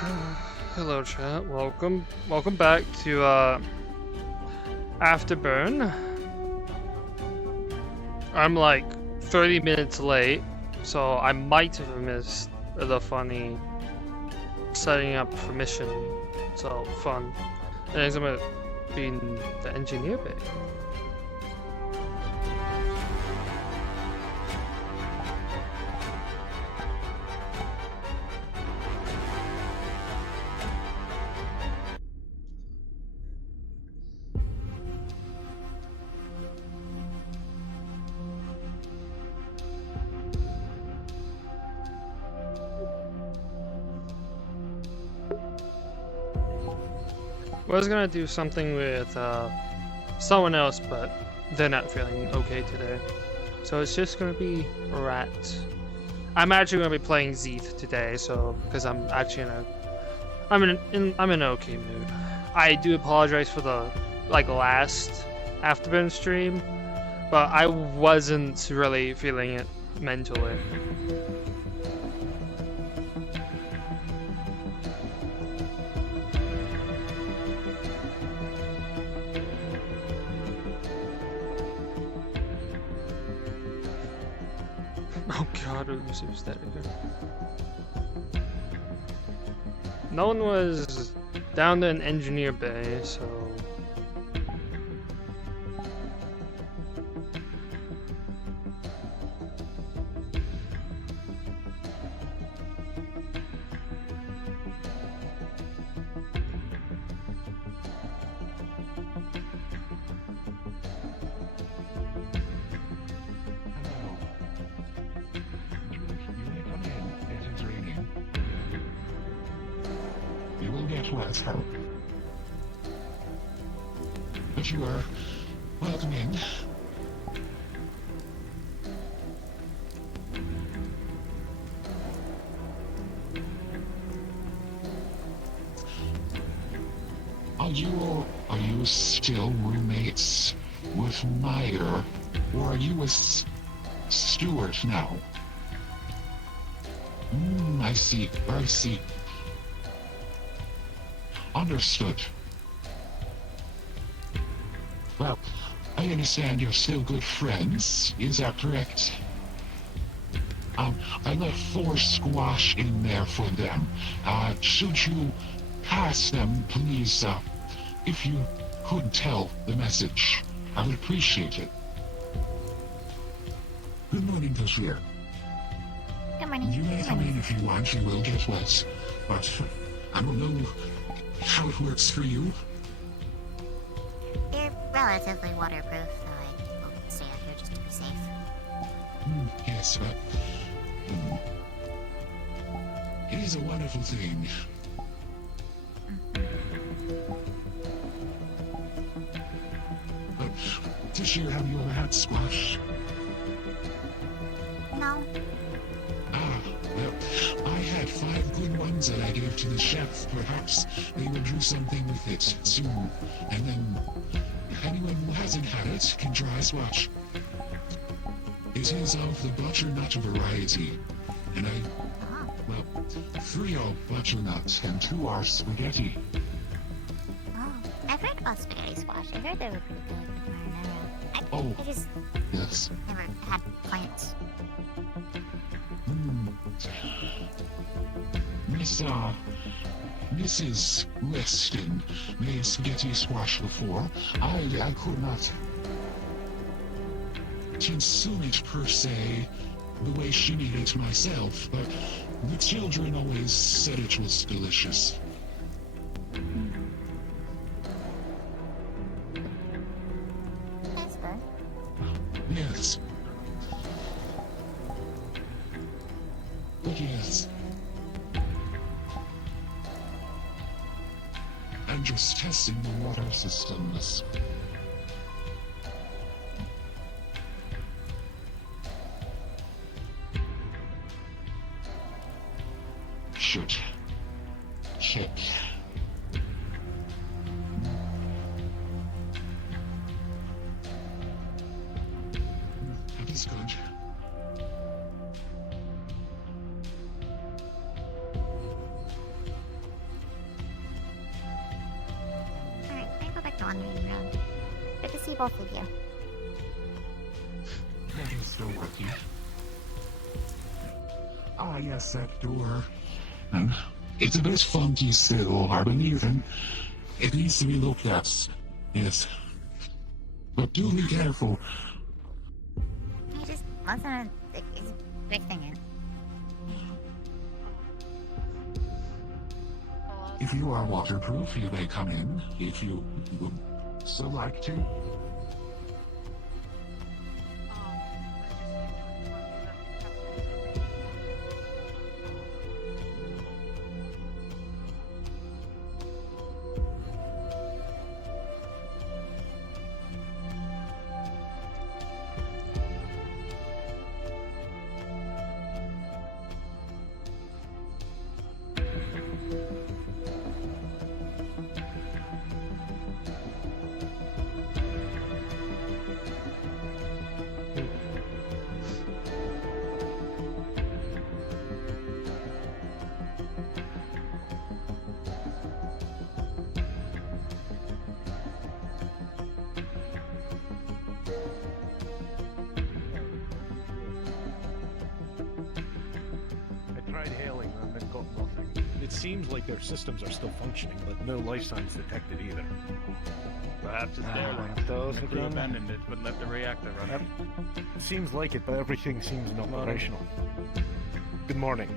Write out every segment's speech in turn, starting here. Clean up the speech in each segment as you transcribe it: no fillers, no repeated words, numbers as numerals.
Hello chat, welcome back to Afterburn. I'm like 30 minutes late, so I might have missed the funny setting up for mission, so fun. And I'm gonna be in the engineer bay. I was gonna do something with someone else, but they're not feeling okay today. So it's just gonna be Rat. I'm actually gonna be playing Zith today, so because I'm actually I'm in an okay mood. I do apologize for the last Afterburn stream, but I wasn't really feeling it mentally. Oh god, who's that again? No one was down to an engineer bay, so... Help. But you are welcome in. Are you still roommates with Mire, or are you with Stuart now? I see. Understood. Well, I understand you're still good friends. Is that correct? I left 4 squash in there for them. Should you pass them, please, if you could tell the message, I would appreciate it. Good morning, Toshia. Good morning. You may come in if you want. You will get wet, but I don't know how it works for you. They're relatively waterproof, so I will stay out here just to be safe. Yes, but it is a wonderful thing. But, Tishir, have you ever had squash? No. Well, I had 5 good ones that I gave to the chef. Perhaps they will do something with it soon. And then, anyone who hasn't had it can try squash. It is of the butternut variety. And well, 3 are butternut and 2 are spaghetti. Oh, I've heard about spaghetti squash. I heard they were pretty good. I just Yes. never had plants. Mrs. Weston made spaghetti squash before. I could not consume it per se the way she made it myself, but the children always said it was delicious. That's good. Yes. But yes. I'm just testing the water systems. Should check. That is good. wandering around. Good to see both of you. That is still working. Ah, yes, that door. It's a bit funky still, hardly even. It needs to be looked at. Yes. But do be careful. I just wasn't expecting it. If you are waterproof, you may come in, if you would so like to. It seems like their systems are still functioning, but no life signs detected either. Perhaps it's their one. Those The crew abandoned it, but left the reactor running. It seems like it, but everything seems non-operational. Good morning.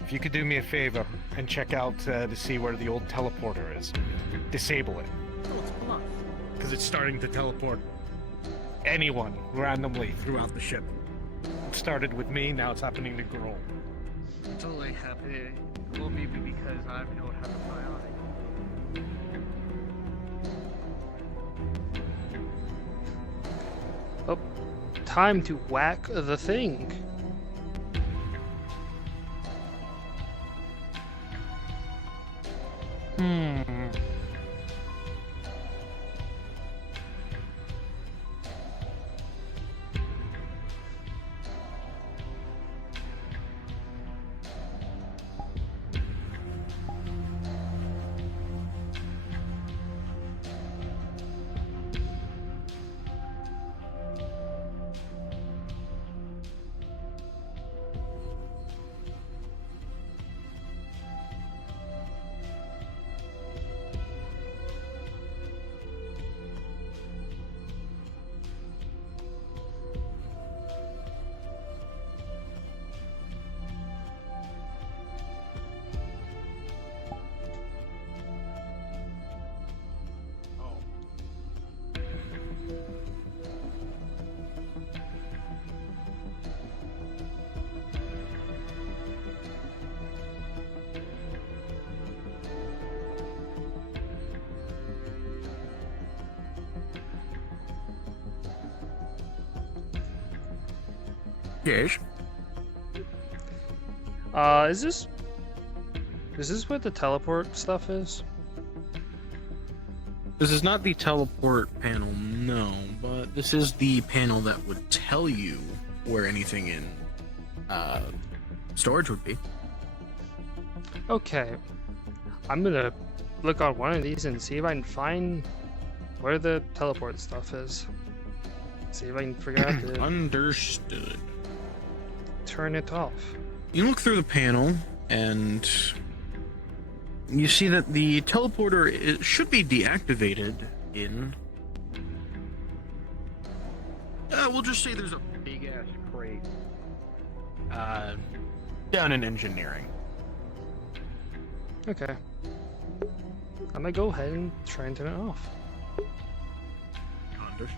If you could do me a favor and check out to see where the old teleporter is. Disable it. Oh, it's bluff. Because it's starting to teleport anyone randomly throughout the ship. It started with me, now it's happening to Grohl. It's only happening. It will be because I don't have a bionic. Oh, time to whack the thing. Yes. Is this where the teleport stuff is? This is not the teleport panel, no, but this is the panel that would tell you where anything in storage would be. Okay. I'm gonna look on one of these and see if I can find where the teleport stuff is. See if I can figure out to Understood. turn it off. You look through the panel and you see that the teleporter should be deactivated in... we'll just say there's a big-ass crate down in engineering. Okay. I'm gonna go ahead and try and turn it off. Understood.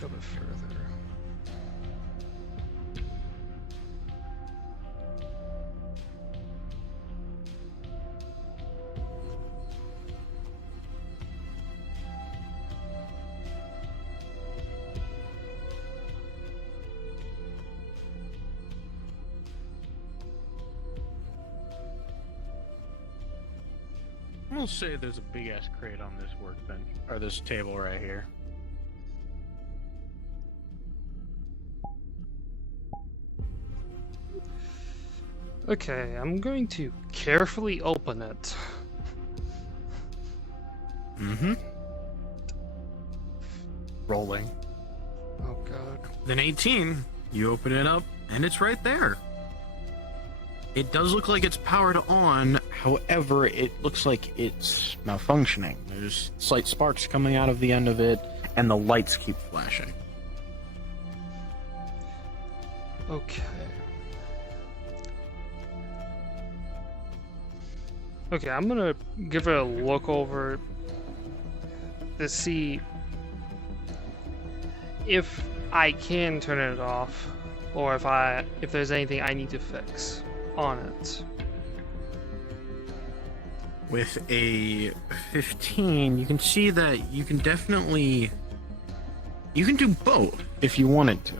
Go a bit further. panels say there's a big ass crate on this workbench, or this table right here. Okay, I'm going to carefully open it. Mm-hmm. Rolling. Oh god. Then 18, you open it up, and it's right there. It does look like it's powered on, however, it looks like it's malfunctioning. There's slight sparks coming out of the end of it, and the lights keep flashing. Okay. Okay, I'm gonna give it a look over to see if I can turn it off, or if there's anything I need to fix on it. With a 15, you can see that you can definitely... You can do both if you wanted to.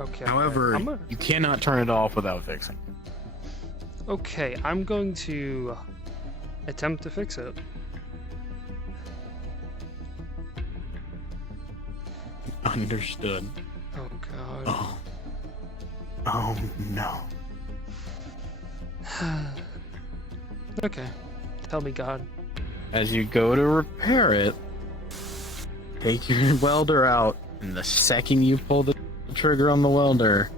Okay. However, I'm gonna- you cannot turn it off without fixing it. Okay, I'm going to attempt to fix it. Understood. Oh god. Oh. Oh no. Okay. Tell me, God. As you go to repair it, take your welder out, and the second you pull the trigger on the welder,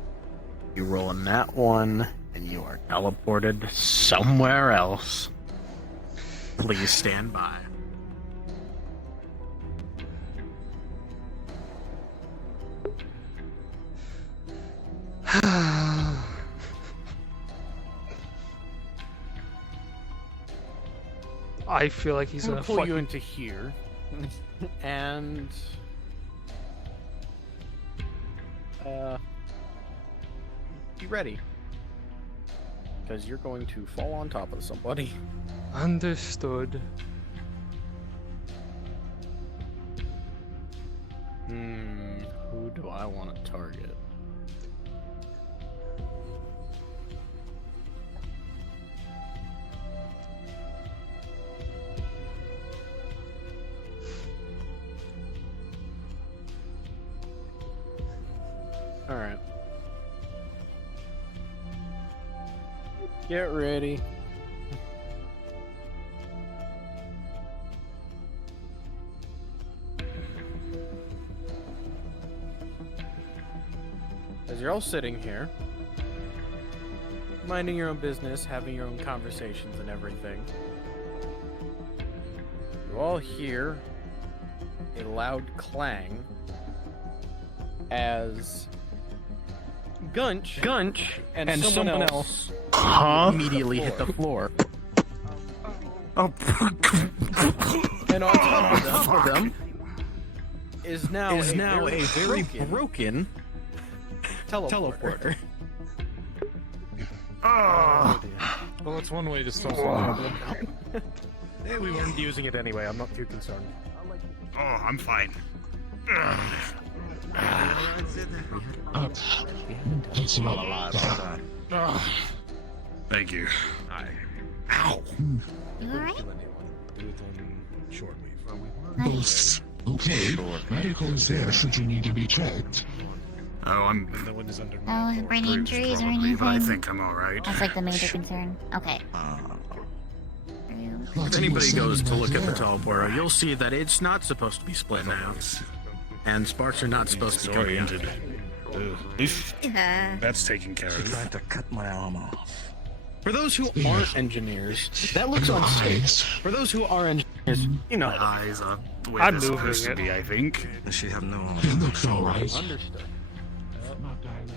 you roll a nat 1, and you are teleported somewhere else. Please stand by. I feel like he's gonna pull you fucking... into here, and be ready, because you're going to fall on top of somebody. Understood. Who do I want to target? Alright. Get ready. As you're all sitting here, minding your own business, having your own conversations and everything, you all hear a loud clang as Gunch, and someone else immediately hit the floor. Oh. And on top of them is now a very broken teleporter. Oh, well, that's one way to solve the problem. Yeah, we weren't using it anyway. I'm not too concerned. Oh, I'm fine. Thanks a lot. Thank you. Ow. You alright? Both. Okay. Medical is there should you need to be checked. Oh, I'm No one is under Oh, brain injuries or probably, but I anything? think I'm alright. That's like the major concern. Okay. If anybody goes to look at the teleporter, you'll see that it's not supposed to be split in half. And sparks are not supposed to be coming out. Yeah. That's taken care of. Tried to cut my arm off. For those who aren't engineers, that looks unsafe. For those who are engineers, you know. Eyes are the way I'm they're moving supposed to it. be, I think. Does she have no arm? It looks alright. Understood. Not dilated.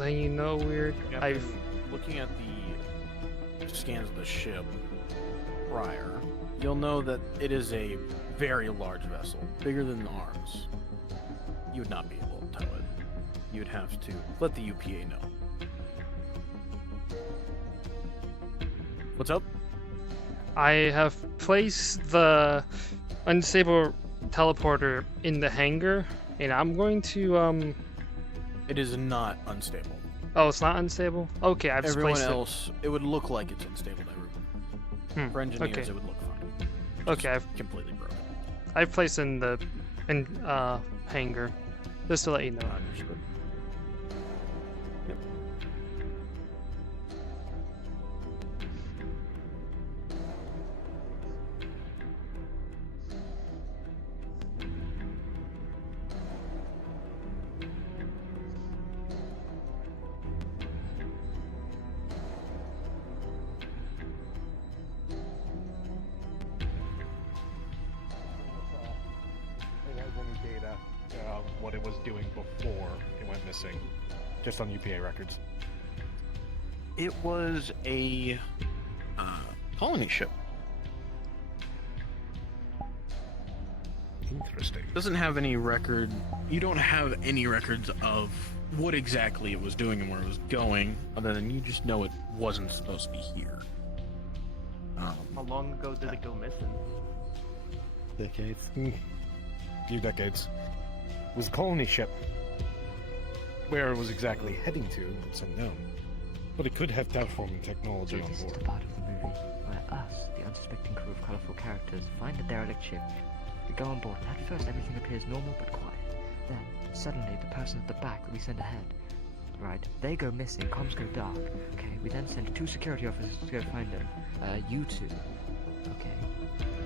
letting you know, Weird. Captain, looking at the scans of the ship prior, you'll know that it is a very large vessel, bigger than the arms. You would not be able to tow it. You'd have to let the UPA know. What's up? I have placed the unstable teleporter in the hangar, and I'm going to It is not unstable. Oh, it's not unstable. Okay, I've just Everyone placed else, it would look like it's unstable. For engineers, okay. it would look fine. Okay, Just completely broken. I've placed in the hangar, just to let you know. Understood. Yep. It has any data of what it was doing before it went missing, just on UPA records. It was a colony ship. Interesting. Doesn't have any record. You don't have any records of what exactly it was doing and where it was going, other than you just know it wasn't supposed to be here. How long ago did it go missing? Decades. Few decades. It was a colony ship. Where it was exactly heading to, it's unknown. But it could have terraforming technology on This is board. the part of the movie where us, the unsuspecting crew of colourful characters, find a derelict ship. We go on board, and at first everything appears normal but quiet. Then, suddenly, the person at the back that we send ahead, right, they go missing, comms go dark. Okay, we then send 2 security officers to go find them. You two. Okay.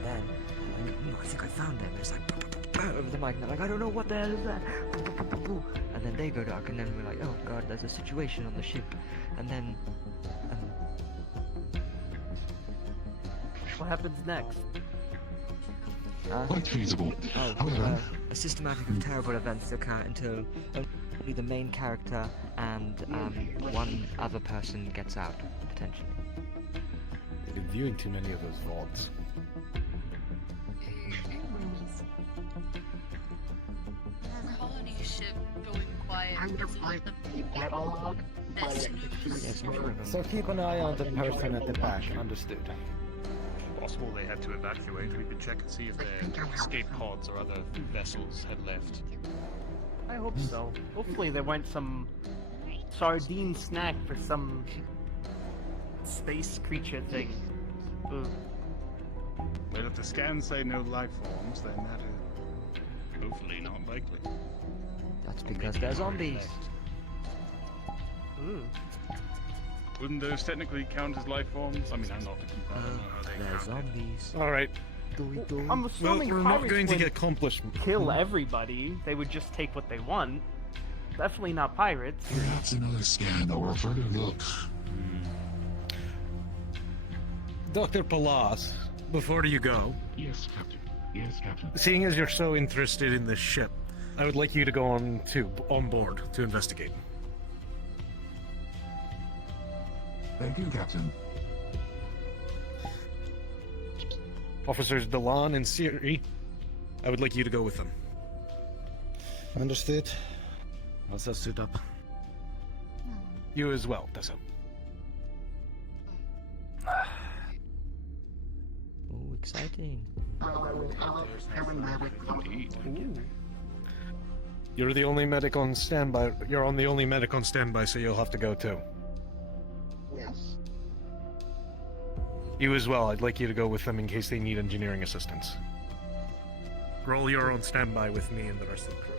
Then, I think I found them. It's like, over the mic, and they're like, I don't know what the hell is that. And then they go dark, and then we're like, oh god, there's a situation on the ship. And then, What happens next? Quite feasible. Oh, However, a systematic of terrible events occur until only the main character and one other person gets out, potentially. I've been viewing too many of those vaults. Colony ship going quiet. So keep an eye on the person at the back. Understood. Possible they had to evacuate. We could check and see if their escape pods or other vessels had left. I hope so. Hopefully they went some sardine snack for some space creature thing. Ugh. Well, if the scans say no life forms, then that is hopefully not likely. That's because they're zombies. Ooh. Wouldn't those technically count as life forms? I mean, I'm not a keeper. I don't know how they They're count. zombies. Alright. I'm assuming We're not pirates going to would get accomplished. kill everybody. They would just take what they want. Definitely not pirates. perhaps another scan or a further look. Dr. Palas, before you go, Yes, Captain. Yes, Captain. seeing as you're so interested in this ship, I would like you to go on board to investigate. Thank you, Captain. Officers Delan and Siri, I would like you to go with them. Understood. Also suit up. You as well, Tessa. Ooh, exciting. Indeed. You're the only medic on standby. You're on the only medic on standby, so you'll have to go too. Yes. You as well. I'd like you to go with them in case they need engineering assistance. Roll, you're on standby with me and the rest of the crew.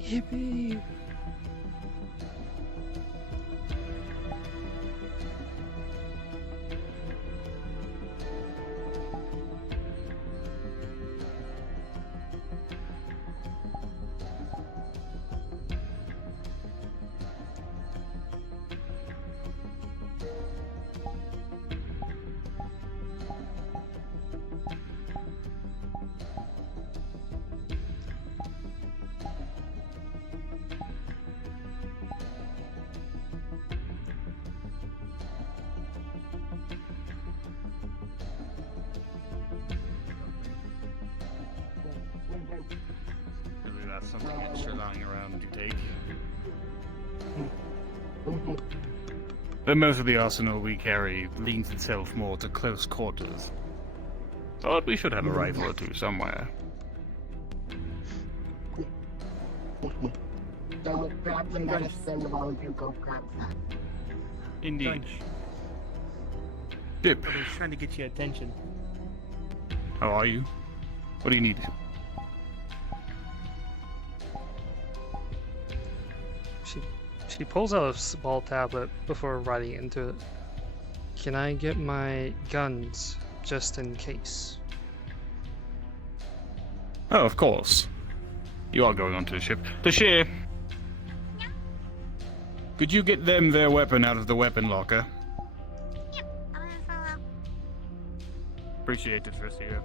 Yippee! something extra lying around to take. But most of the arsenal we carry leans itself more to close quarters. Thought we should have a rifle or two somewhere. Indeed. Dip. I was trying to get your attention. How are you? What do you need? She pulls out a small tablet before writing into it. Can I get my guns just in case? Oh, of course. You are going onto the ship. Tashir! Could you get them their weapon out of the weapon locker? Appreciate it, Vrchat.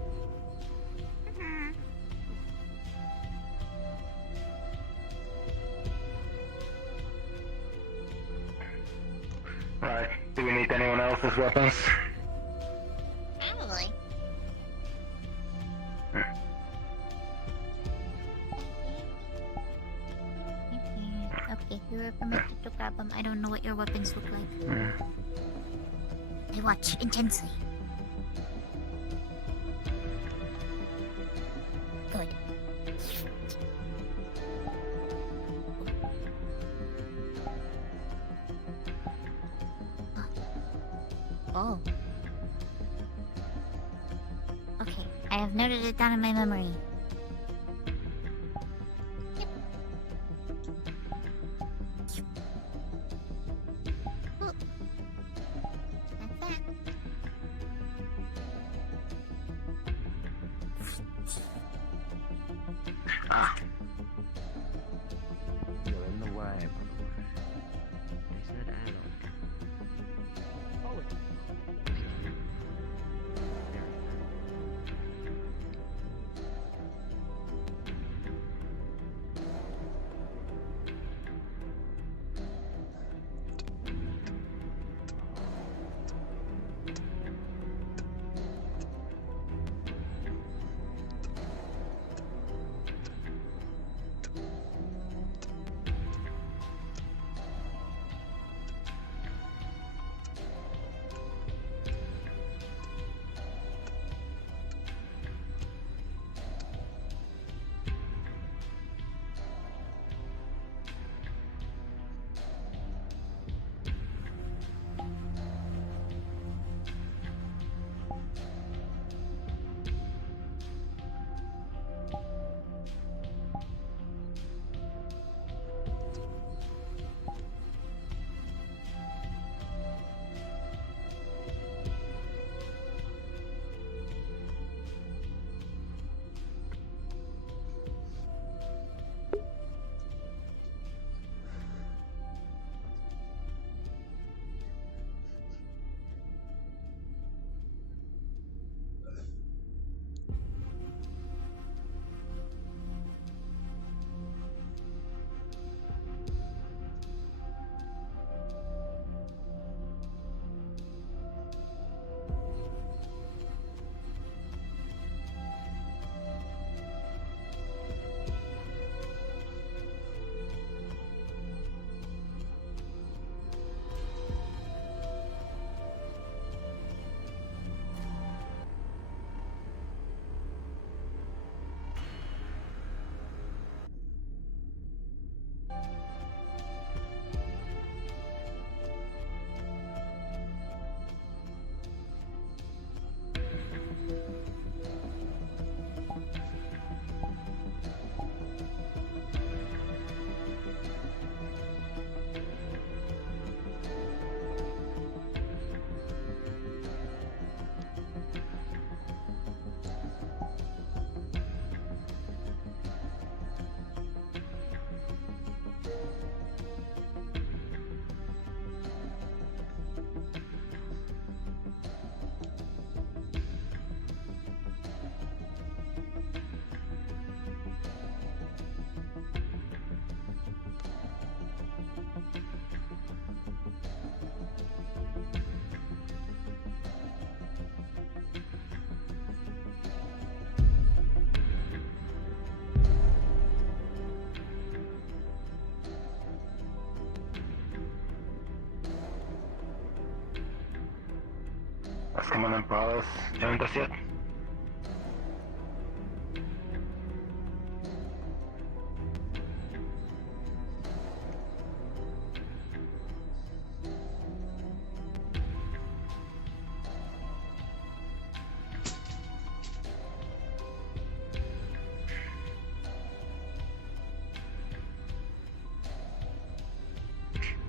Right. Do we need anyone else's weapons? Probably. Okay, you were permitted to grab them. I don't know what your weapons look like. I watch intensely. Good. Oh. Okay, I have noted it down in my memory. Yep. Oh. That's that. Ah. You're in the way, by the way. They said airlock. Commandant Prowess joined us yet?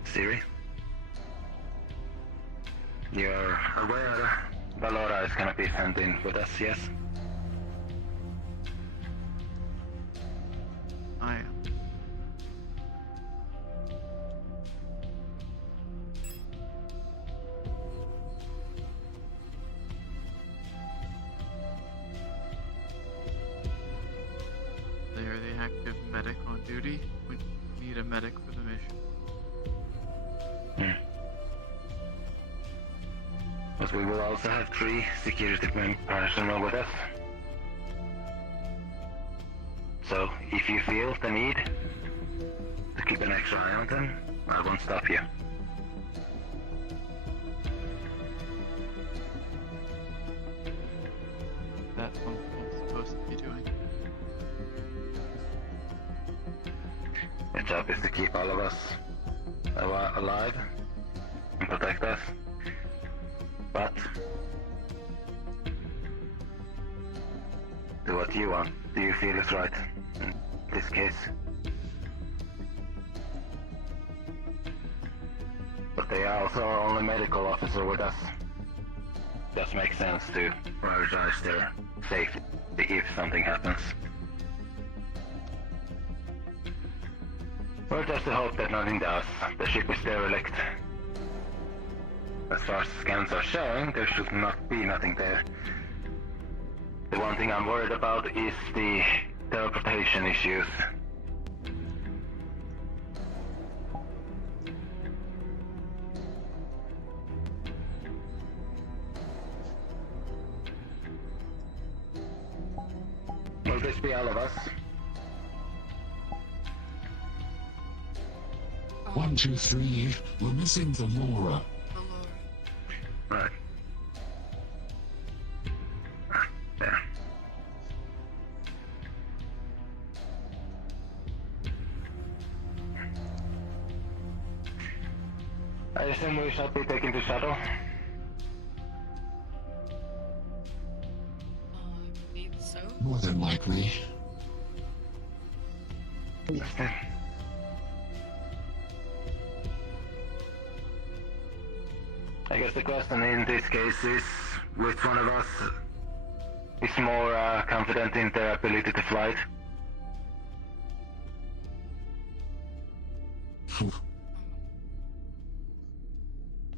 Siri? You're aware Valora is gonna be sent in with us, yes? I am. They are the active medic on duty. We need a medic for the mission. But we will also have 3 security personnel with us. So, if you feel the need to keep an extra eye on them, I won't stop you. That's what I'm supposed to be doing. Your job is to keep all of us alive and protect us. But do what you want. Do you feel is right in this case? But they are also our only medical officer with us. Just makes sense to prioritize their safety if something happens. We're just to hope that nothing does. The ship is derelict. As far as scans are showing, there should not be nothing there. The one thing I'm worried about is the teleportation issues. Will this be all of us? 1, 2, 3. We're missing the Laura. Right. There. I assume we shall be taken to shuttle. I believe so. More than likely. I guess the question in this case is which one of us is more confident in their ability to fly?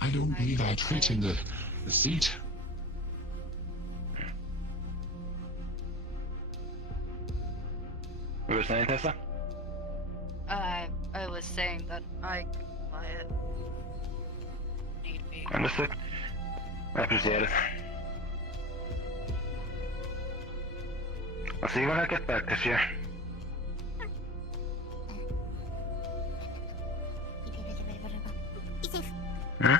I don't believe I'd fit in the seat. You were saying, Tessa? I was saying that I could fly it. Need be. Understood. I appreciate it. I'll see you when I get back this year. Hmm?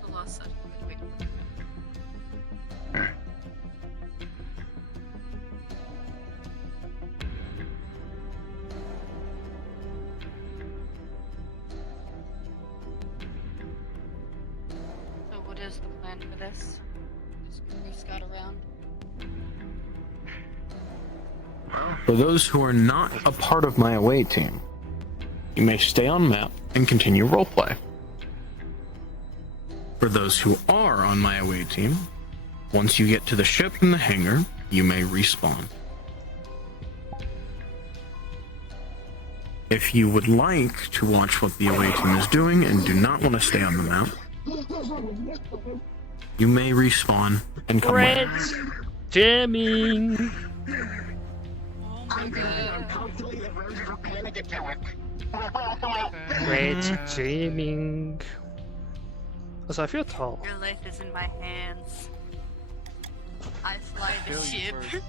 The last set. Wait. So what is the plan for this? Just quickly scout around. For those who are not a part of my away team, you may stay on map and continue roleplay. For those who are on my away team, once you get to the ship in the hangar, you may respawn. If you would like to watch what the away team is doing and do not want to stay on the map, you may respawn and come Red back. jamming. Red jamming. Also, I feel tall. Your life is in my hands. I fly the Kill you ship. first.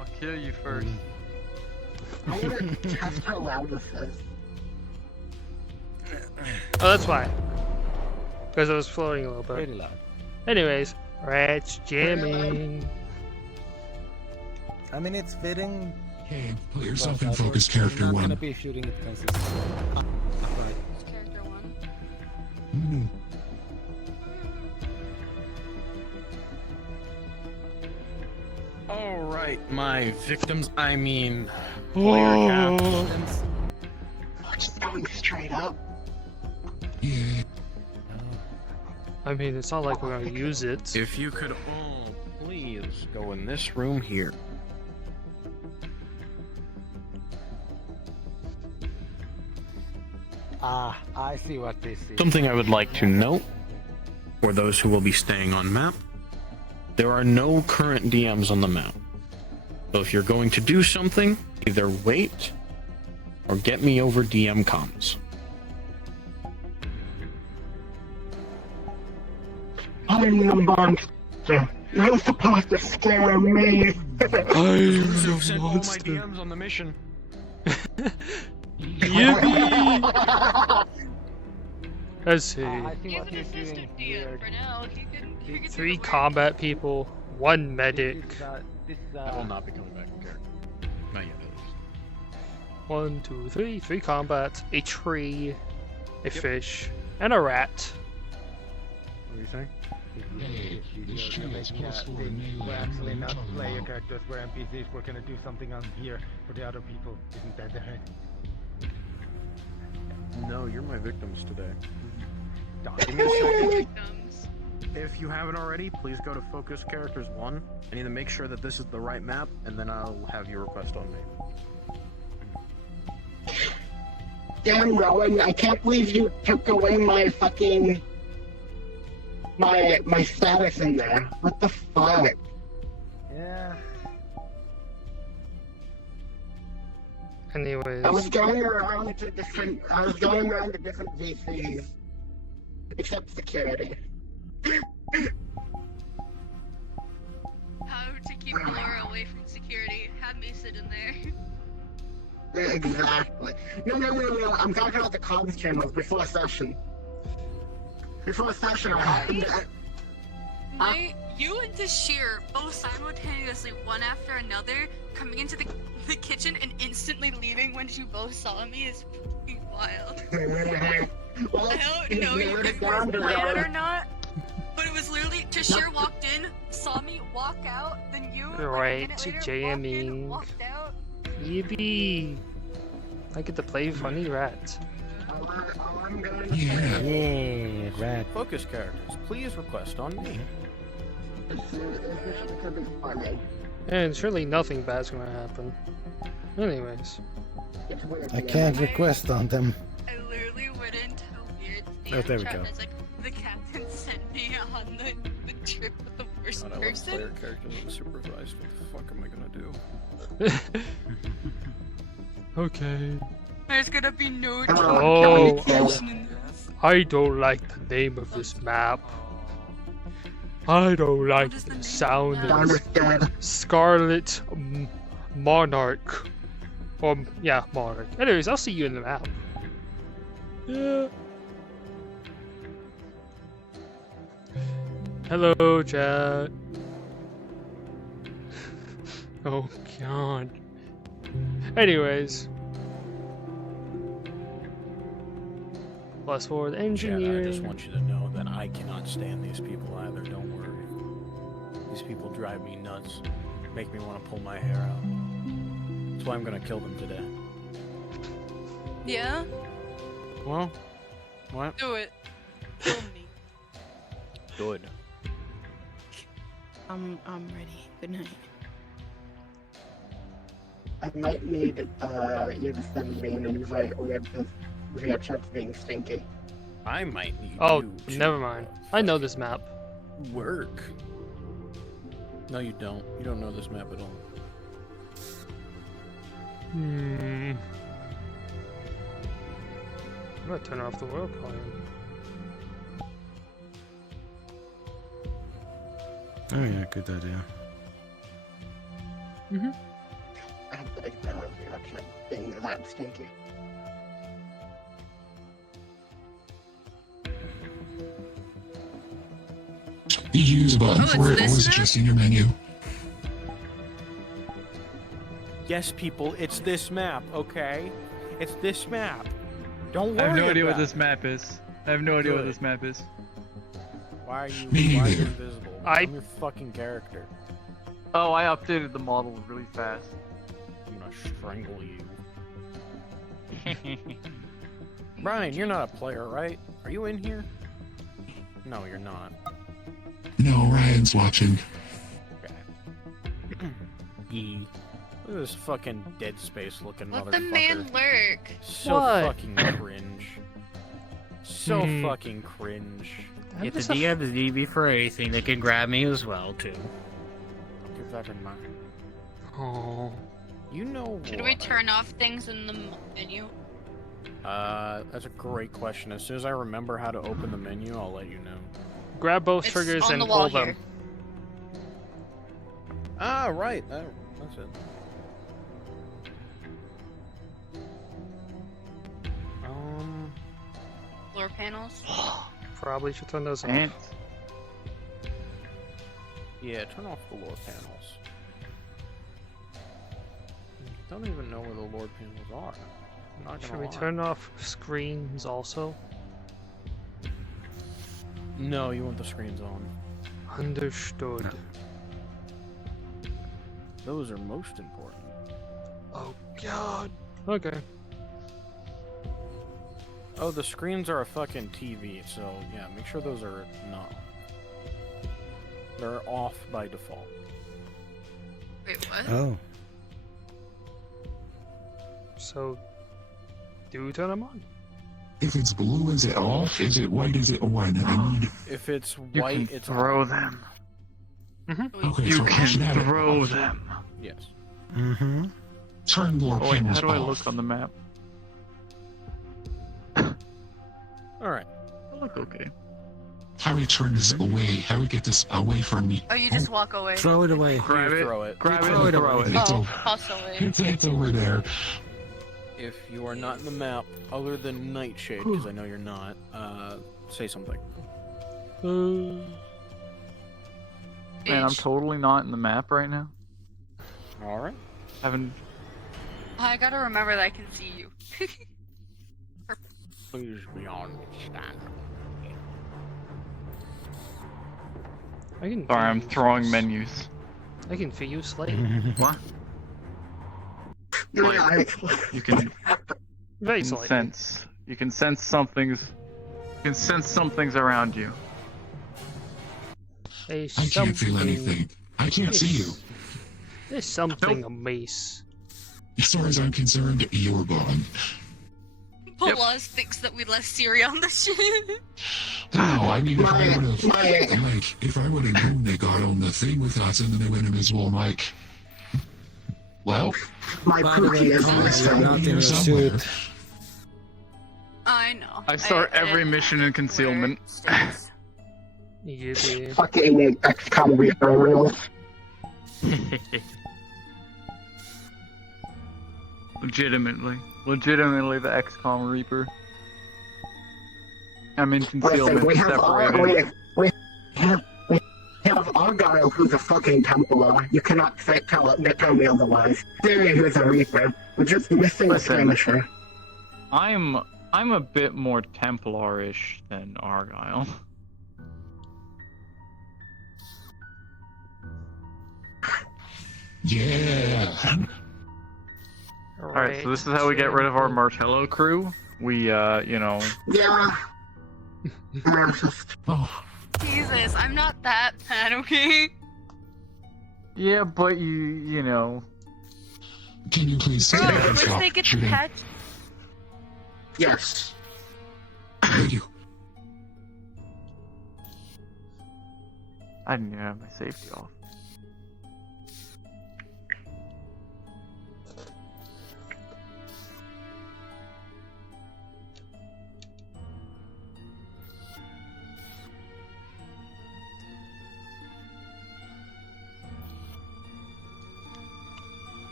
I'll kill you first. Oh, that's why. Because I was floating a little bit. Pretty loud. Anyways, red jamming. I mean, it's fitting. Hey, put yourself in focus character I'm not 1. gonna be shooting it consistently. Right. Character 1. Mm. Alright, my victims, I mean... Oh. victims. Just going straight up. Yeah. I mean, it's not like we're gonna use it. If you could all please go in this room here. Ah, I see what this is. Something I would like to note, for those who will be staying on map, there are no current DMs on the map. So if you're going to do something, either wait or get me over DM comms. I'm the monster. You're supposed to scare me. I'm So the send all my monster. DMs on the mission. Yippee! Let's see. I see He's what an you're doing assistant here. DM for now. He can do 3 the work. combat people, 1 medic. This is, I will not be coming back in character. Not yet, at least. 1, 2, 3. 3 combat, a tree, a fish, and a rat. What are you saying? This channel is plus 4 melee We're actually and not Java. player characters, we're NPCs, we're gonna do something on here for the other people. Isn't that right? No, you're my victims today. Give me a second. Victims. If you haven't already, please go to Focus Characters 1. I need to make sure that this is the right map, and then I'll have your request on me. Damn, Rowan, I can't believe you took away my fucking... my status in there. What the fuck? Yeah. Anyways. I was going around to different VCs. Except security. How to keep Laura away from security. Have me sit in there. Exactly. No. I'm talking about the comms channels before session. Before session, I happened to... You and Tashir both simultaneously, one after another, coming into the kitchen and instantly leaving when you both saw me is fucking wild. Well, I don't know if it was planned or not, but it was literally Tashir walked in, saw me walk out, then you Right, like, a minute later, jamming. walked out. Yippee! I get to play funny rat. Yeah, rat. Focus Characters, please request on me. And surely nothing bad's gonna happen. Anyways. I can't request on them. I literally went into a weird Oh, there we chat go. and I was like, the captain sent me on the trip with the worst God, I want person. player characters unsupervised. What the fuck am I gonna do? Okay. There's gonna be no Oh, communication in this. I don't like the name of this map. I don't like the sound of Scarlet Monarch. Yeah, Monarch. Anyways, I'll see you in the map. Yeah. Hello, chat. Oh, God. Anyways. +4 engineering. I just want you to know that I cannot stand these people either, don't worry. These people drive me nuts, make me want to pull my hair out. That's why I'm gonna kill them today. Yeah? Well, what? Do it. Kill me. Understood. I'm ready. Good night. I might need you to send me an invite with Vrchat's being stinky. I might need Oh, you to never mind. I know this map. work. No, you don't. You don't know this map at all. I'm gonna turn off the world volume. Oh yeah, good idea. I have to ignore Vrchat being that stinky. Did you use a button Oh, for it's it, or this was it now? just in your menu? Yes, people, it's this map, okay? It's this map. Don't worry I have no idea what about this map is. I have no idea what this map is. Why are you, Me why are you neither. invisible? I- I'm your fucking character. Oh, I updated the model really fast. I'm gonna strangle you. Brian, you're not a player, right? Are you in here? No, you're not. No, Ryan's watching. Look at this fucking Dead Space looking Let motherfucker. the man lurk. So What? fucking cringe. So fucking cringe. If the DMs need me for anything, they can grab me as well, too. Keep that in mind. Oh. You know Should what? we turn off things in the menu? That's a great question. As soon as I remember how to open the menu, I'll let you know. Grab both It's triggers on and the wall pull them. here. Ah, right. That's it. Floor panels. Probably should turn those off. Ants. Yeah, turn off the lore panels. Don't even know where the lore panels are. I'm not Should gonna we lie. turn off screens also? No, you want the screens on. Understood. Those are most important. Oh god. Okay. Oh, the screens are a fucking TV, so yeah, make sure those are not. They're off by default. Wait, what? Oh. So, do turn them on. If it's blue, is it off? Is it white? Is it on? I need. If it's You white, can it's throw on. them. Okay, You so can have it throw off. them. Yes. Mm-hmm. Turn lore Oh, wait, panels how do I off. look on the map? Alright. I look okay. How do we turn this away? How do we get this away from me? Oh, you just walk away. Throw it away. Grab it. Throw it. Grab it Throw and it throw away. it. It's Oh, over. toss away. It's over there. If you are not in the map, other than Nightshade, because I know you're not, say something. Man, I'm totally not in the map right now. Alright. Haven't. I gotta remember that I can see you. Please be on stand. I can. Sorry, I'm feel you, throwing Slate. menus. I can feel you, Slate. What? Yeah, You can Very slightly. sense. You can sense something's. You can sense something's around you. There's I can't feel something- anything. I can't see you. There's something amiss. As far as I'm concerned, you're gone. Plus thinks that we left Siri on the ship. No, I mean, if I would have, like, if I would have known they got on the thing with us and then they went invisible, I'm like, well, my By the way, pookie is Connor, missing. you're not in here a somewhere. suit. I know. I start every didn't mission in concealment. wear sticks. You did. Fucking XCOM Reaper rules. Legitimately the XCOM Reaper. I'm in Listen, concealment, we have separated. we have Argyle, who's a fucking Templar. You cannot tell me otherwise. Theory, who's a Reaper. We're just missing a Listen. skirmisher. I'm a bit more Templar-ish than Argyle. Yeah. Alright, so this is how we get rid of our Martello crew. We, you know... Yeah. Oh, Jesus, I'm not that bad, okay? Yeah, but you know. Can you please Bro, stop once they get the shooting? patch, Yes. Thank you. I didn't even have my safety off.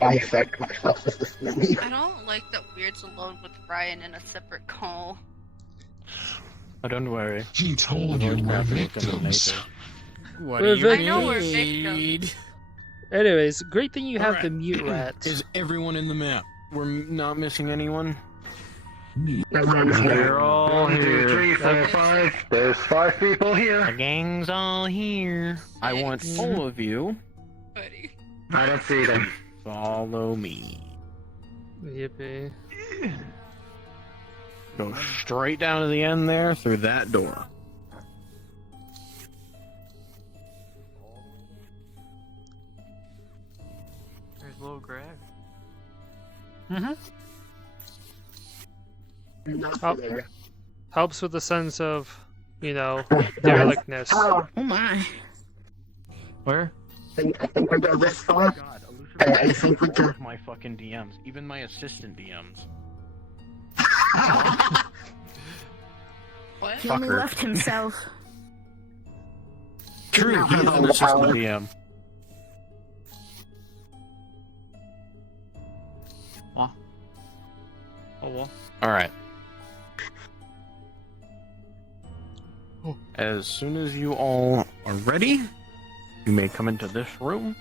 Dissect myself with this menu. I don't like that Weird's alone with Ryan in a separate call. Oh, don't worry. He told you we're victims. What We're do you I know we're need? victims. Anyways, great thing you have Alright. the mute rat. Is everyone in the map? We're not missing anyone? Everyone's here. They're all 1, 2, here. 3, 4, 5. There's 5 people The here. gang's all here. I want all of you. Buddy. I don't see them. Follow me. Yippee. Go straight down to the end there through that door. There's little Greg. Helps with the sense of, you know, derelictness. Oh, Oh my. Where? I think we go this far. God, I think we can. my fucking DMs, even my assistant DMs. What? He only Fucker. left himself. True, he is an assistant DM. What? Oh well. Alright. As soon as you all are ready, you may come into this room.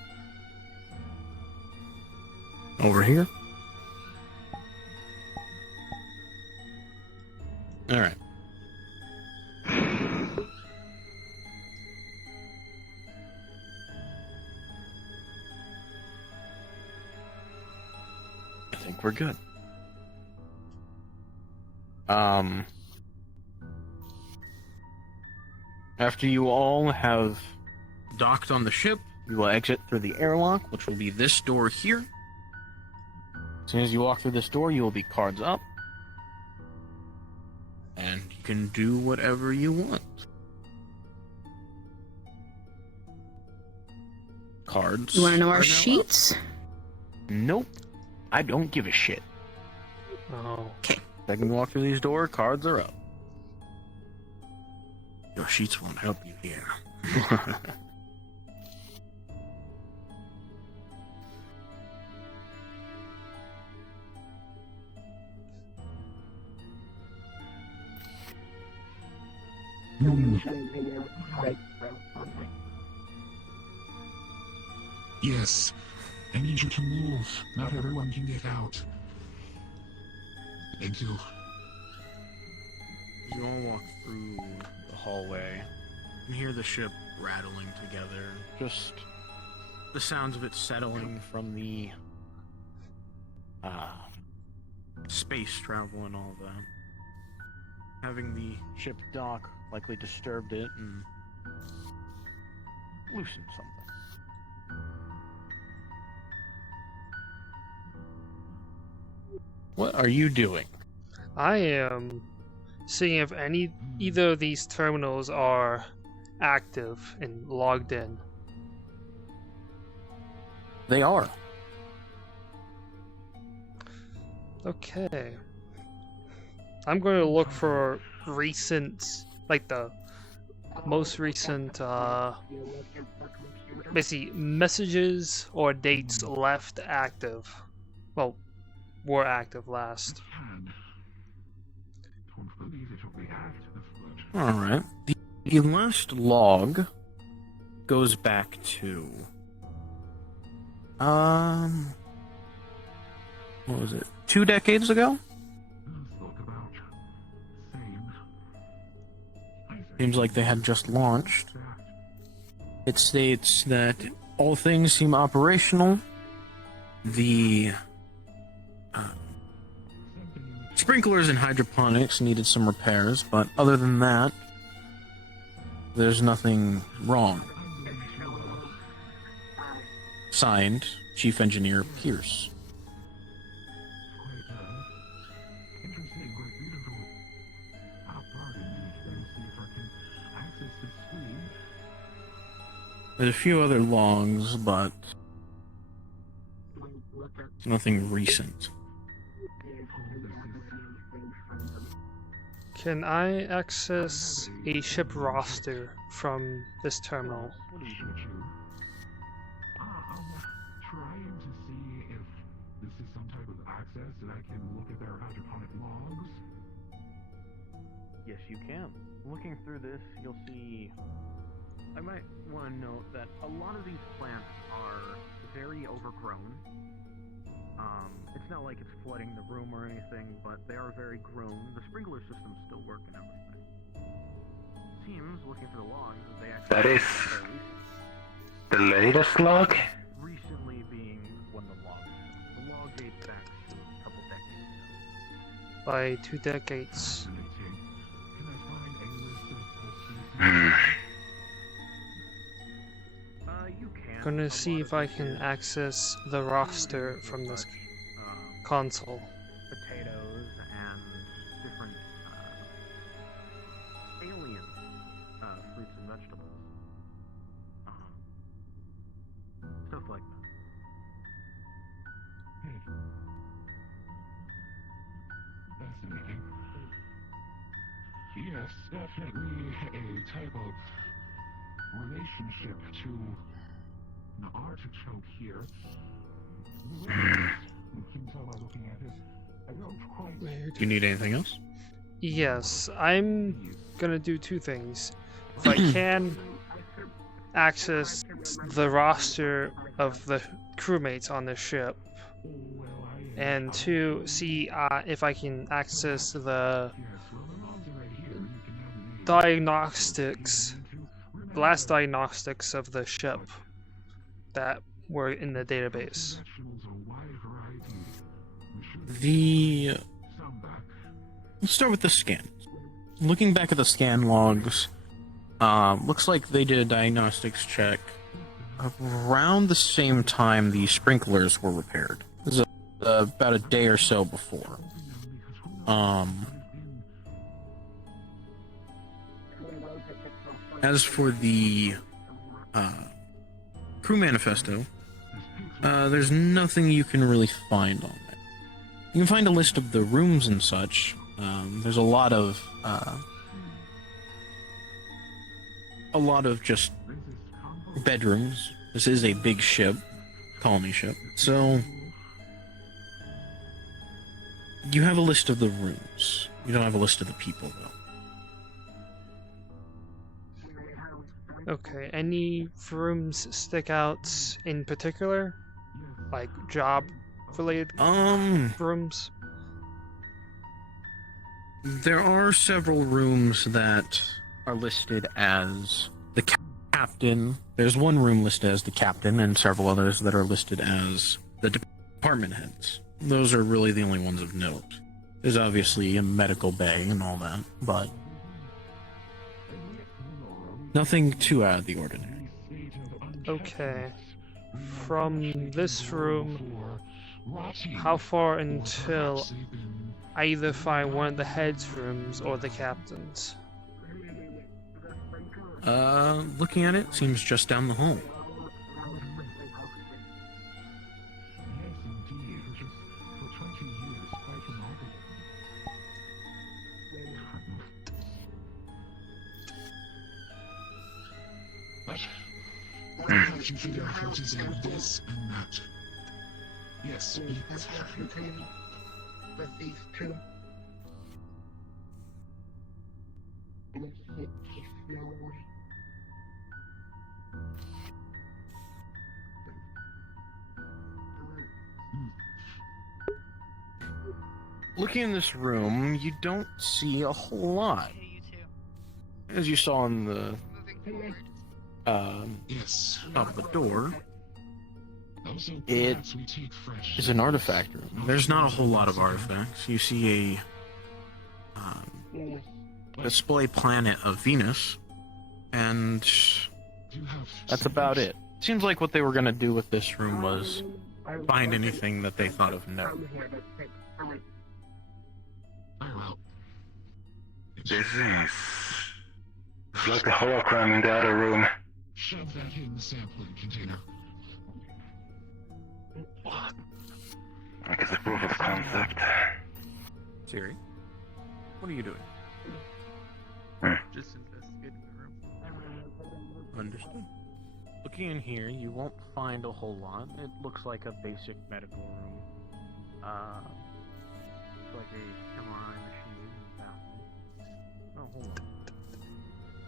Over here. Alright. I think we're good. After you all have docked on the ship, you will exit through the airlock, which will be this door here. As soon as you walk through this door, you will be cards up. And you can do whatever you want. Cards. You want to know are our now sheets? up. Nope. I don't give a shit. Oh. Second you walk through these doors, cards are up. Your sheets won't help you here. Yes. I need you to move. Not everyone can get out. Thank you. You all walk through the hallway and hear the ship rattling together. Just the sounds of it settling from the space travel and all that. Having the ship dock likely disturbed it and loosened something. What are you doing? I am seeing if either of these terminals are active and logged in. They are. Okay. I'm going to look for recent, like the most recent, basically messages or dates left active. Well, were active last. Alright. The last log goes back to... what was it? 2 decades ago? Seems like they had just launched. It states that All things seem operational. The sprinklers and hydroponics needed some repairs, but other than that, there's nothing wrong. Signed, Chief Engineer Pierce. There's a few other logs, but nothing recent. Can I access a ship roster from this terminal? Trying to see if this is some type of access that I can look at their hydroponic logs. Yes, you can. Looking through this, you'll see... I might want to note that a lot of these plants are very overgrown. It's not like it's flooding the room or anything, but they are very grown. The sprinkler system's still working and everything. Seems, looking through the logs, that they actually... That is the latest log? Recently being when the log dates back to a couple decades ago. By 2 decades. Gonna see if I can access the roster from this console. Potatoes and different alien fruits and vegetables. Stuff like that. Fascinating. Yes, definitely a type of relationship to an artichoke here. You can tell by looking at it. I don't quite... Do you need anything else? Yes, I'm gonna do 2 things. If I can access the roster of the crewmates on this ship, and 2, see if I can access the diagnostics, last diagnostics of the ship that were in the database. Let's start with the scan. Looking back at the scan logs, looks like they did a diagnostics check around the same time the sprinklers were repaired. This is about a day or so before. As for the crew manifesto, there's nothing you can really find on that. You can find a list of the rooms and such. There's a lot of just bedrooms. This is a big ship, colony ship. So you have a list of the rooms. You don't have a list of the people, though. Okay, any rooms stick out in particular? Like job-related rooms? There are several rooms that are listed as the captain. There's one room listed as the captain, and several others that are listed as the department heads. Those are really the only ones of note. There's obviously a medical bay and all that, but nothing too out of the ordinary. Okay. From this room, how far until I either find one of the heads' rooms or the captain's? Looking at it, seems just down the hall. How did you figure out how to say this and that? Yes. That's happening with these 2. Looking in this room, you don't see a whole lot. As you saw in the top of the door, It is an artifact room. There's not a whole lot of artifacts. You see a display planet of Venus, and that's about it. Seems like what they were gonna do with this room was find anything that they thought of no. This is... It's like a hologram in the other room. Shove that in the sampling container. I guess a proof of concept. Siri, what are you doing? Just investigating the room. Understood. Looking in here, you won't find a whole lot. It looks like a basic medical room. It's like a MRI machine and bathroom. Oh, hold on.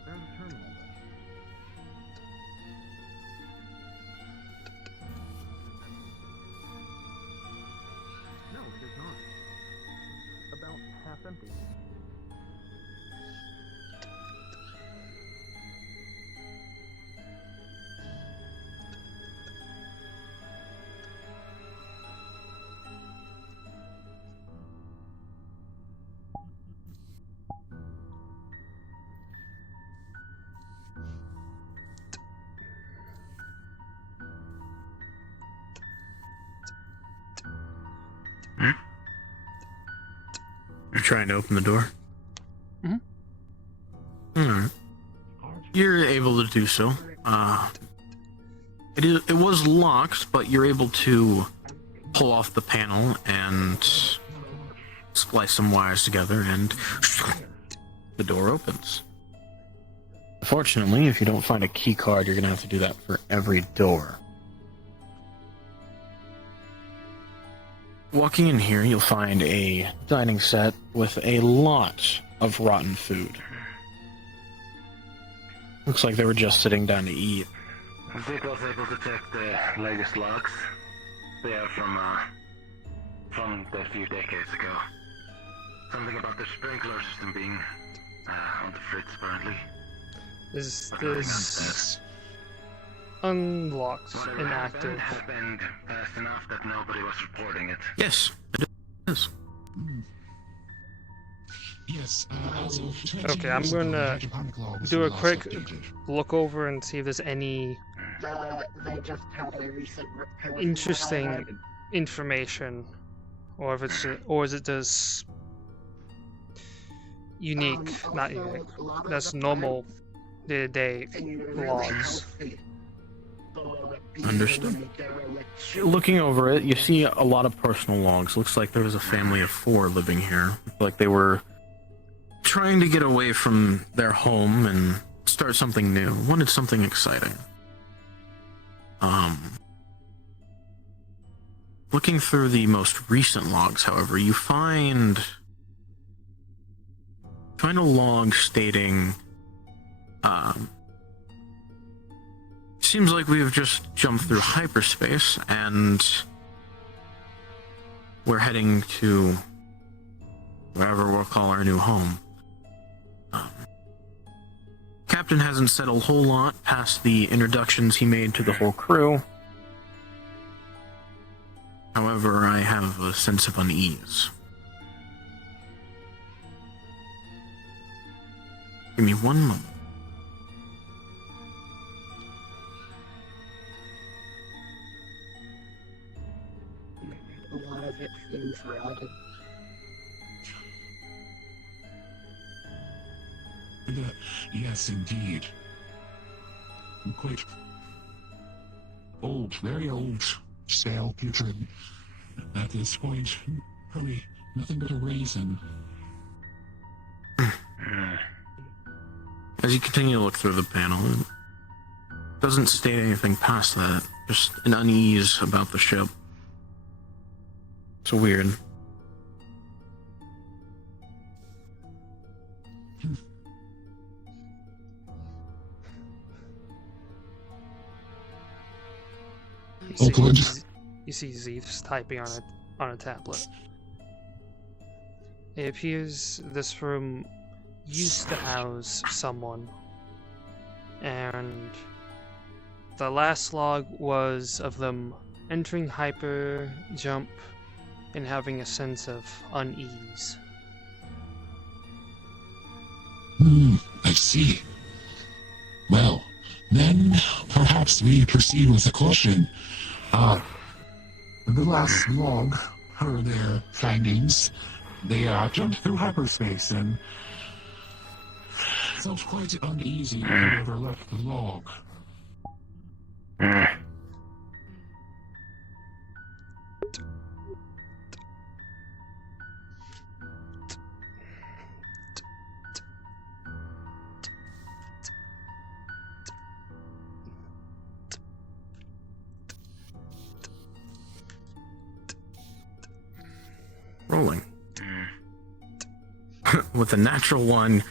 There's a terminal. No, it is not. About half empty. You're trying to open the door? Mm-hmm. Alright. You're able to do so. It was locked, but you're able to pull off the panel and splice some wires together, and the door opens. Unfortunately, if you don't find a key card, you're gonna have to do that for every door. Walking in here, you'll find a dining set with a lot of rotten food. Looks like they were just sitting down to eat. Zith was able to check the latest logs. They are from a few decades ago. Something about the sprinkler system being on the fritz apparently. Is this unlocked, inactive? Happened fast enough that nobody was reporting it. Yes, it is. Yes, okay, I'm gonna do a quick look over and see if there's any interesting information, or if it's or is it just unique, not unique. That's normal day-to-day logs. Understood. Looking over it, you see a lot of personal logs. Looks like there was a family of 4 living here. Like they were trying to get away from their home and start something new. Wanted something exciting. Looking through the most recent logs, however, you find a log stating, seems like we've just jumped through hyperspace and we're heading to wherever we'll call our new home. Captain hasn't said a whole lot past the introductions he made to the whole crew. However, I have a sense of unease. Give me one moment. A lot of it seems rotted. Yes, indeed. Quite old, very old, stale, putrid. At this point, probably nothing but a raisin. As you continue to look through the panel, it doesn't state anything past that. Just an unease about the ship. It's weird. You see Zith typing on a tablet. It appears this room used to house someone, and the last log was of them entering hyper jump and having a sense of unease. I see. Well, then perhaps we proceed with a caution. The last log heard their findings. They jumped through hyperspace and felt quite uneasy when whoever left the log. Rolling. With a natural one,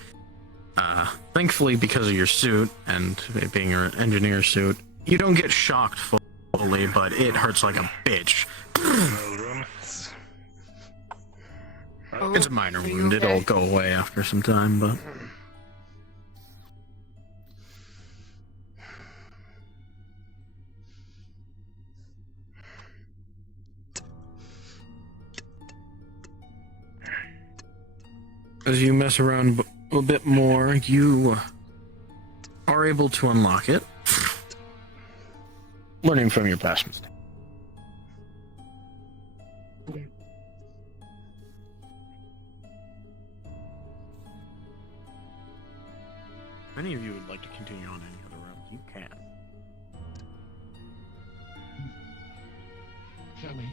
thankfully because of your suit and it being your engineer suit, you don't get shocked fully, but it hurts like a bitch. It's a minor wound, it'll go away after some time, but... As you mess around a bit more, you are able to unlock it. Learning from your past mistakes. If any of you would like to continue on any other room, you can. Shall we?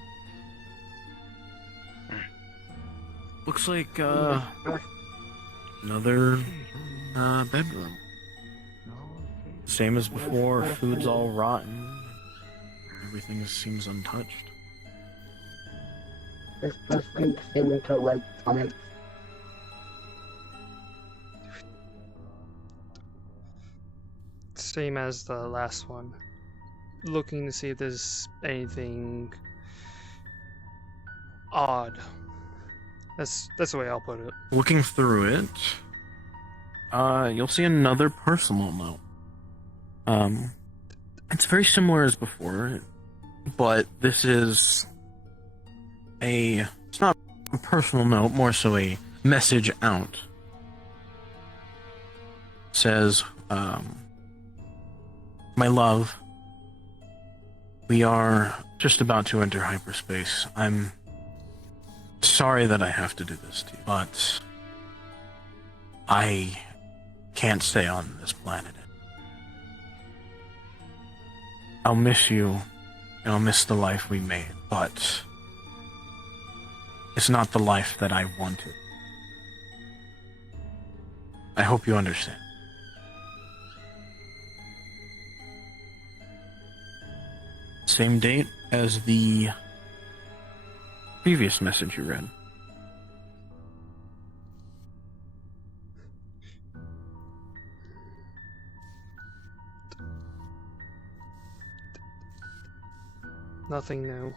Looks like, another, bedroom. Same as before, food's all rotten. Everything seems untouched. This person seemed to like comments. Same as the last one. Looking to see if there's anything odd. That's the way I'll put it. Looking through it, you'll see another personal note. It's very similar as before, but this is it's not a personal note, more so a message out. It says, my love, we are just about to enter hyperspace. I'm sorry that I have to do this to you, but I can't stay on this planet. I'll miss you, and I'll miss the life we made, but it's not the life that I wanted. I hope you understand. Same date as the previous message you read. Nothing new.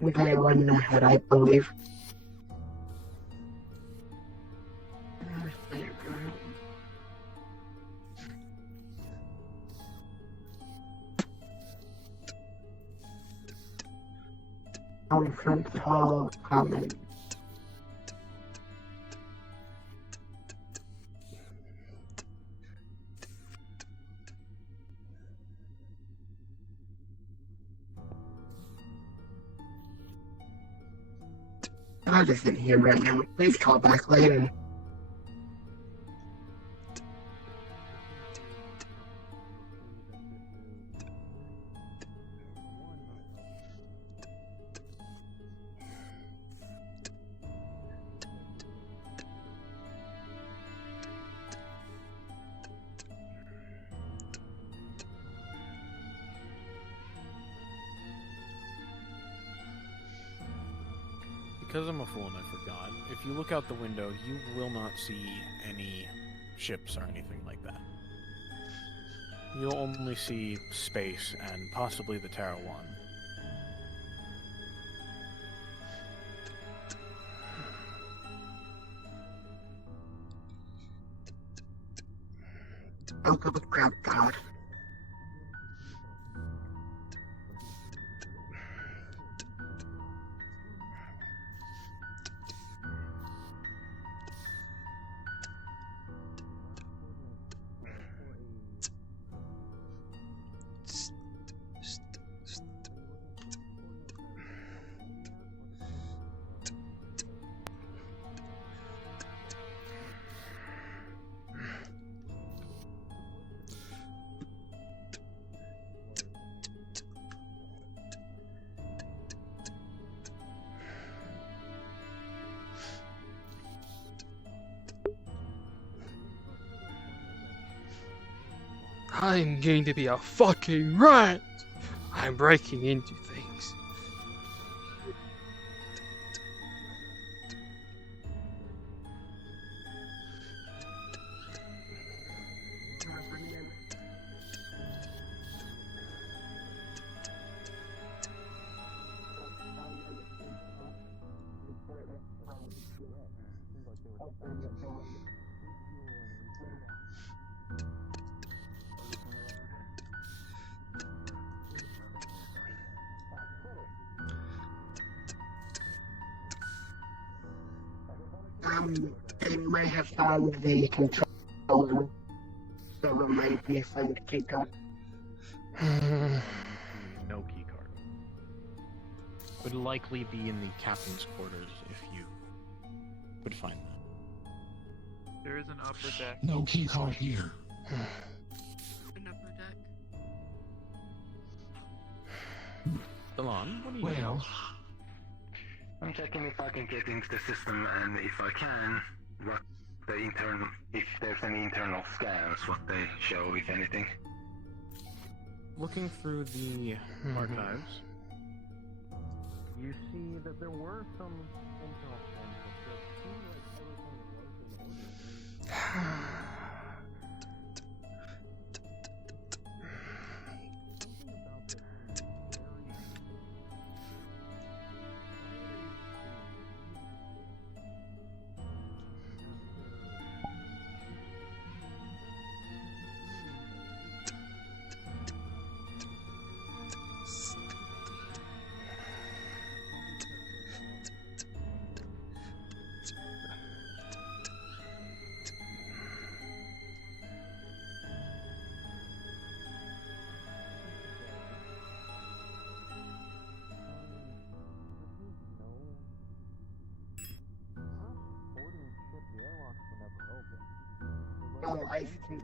We got one in the head, I believe. From tall comment. I just didn't hear right now. Please call back later. Because I'm a fool and I forgot, if you look out the window, you will not see any ships or anything like that. You'll only see space and possibly the Terra 1. I'll go with grab God. I'm going to be a fucking rat! I'm breaking into things. They may have found the controller. So it might be a fun to kick up. No key card. Would likely be in the captain's quarters if you would find that. There is an upper deck. No key card here. An upper deck. Delon, what do you Well, I'm checking if I can get into the system, and if I can, what the internal, if there's any internal scans, what they show, if anything. Looking through the archives, you see that there were some internal scans, but it seemed like everything was in order. Oh, I see.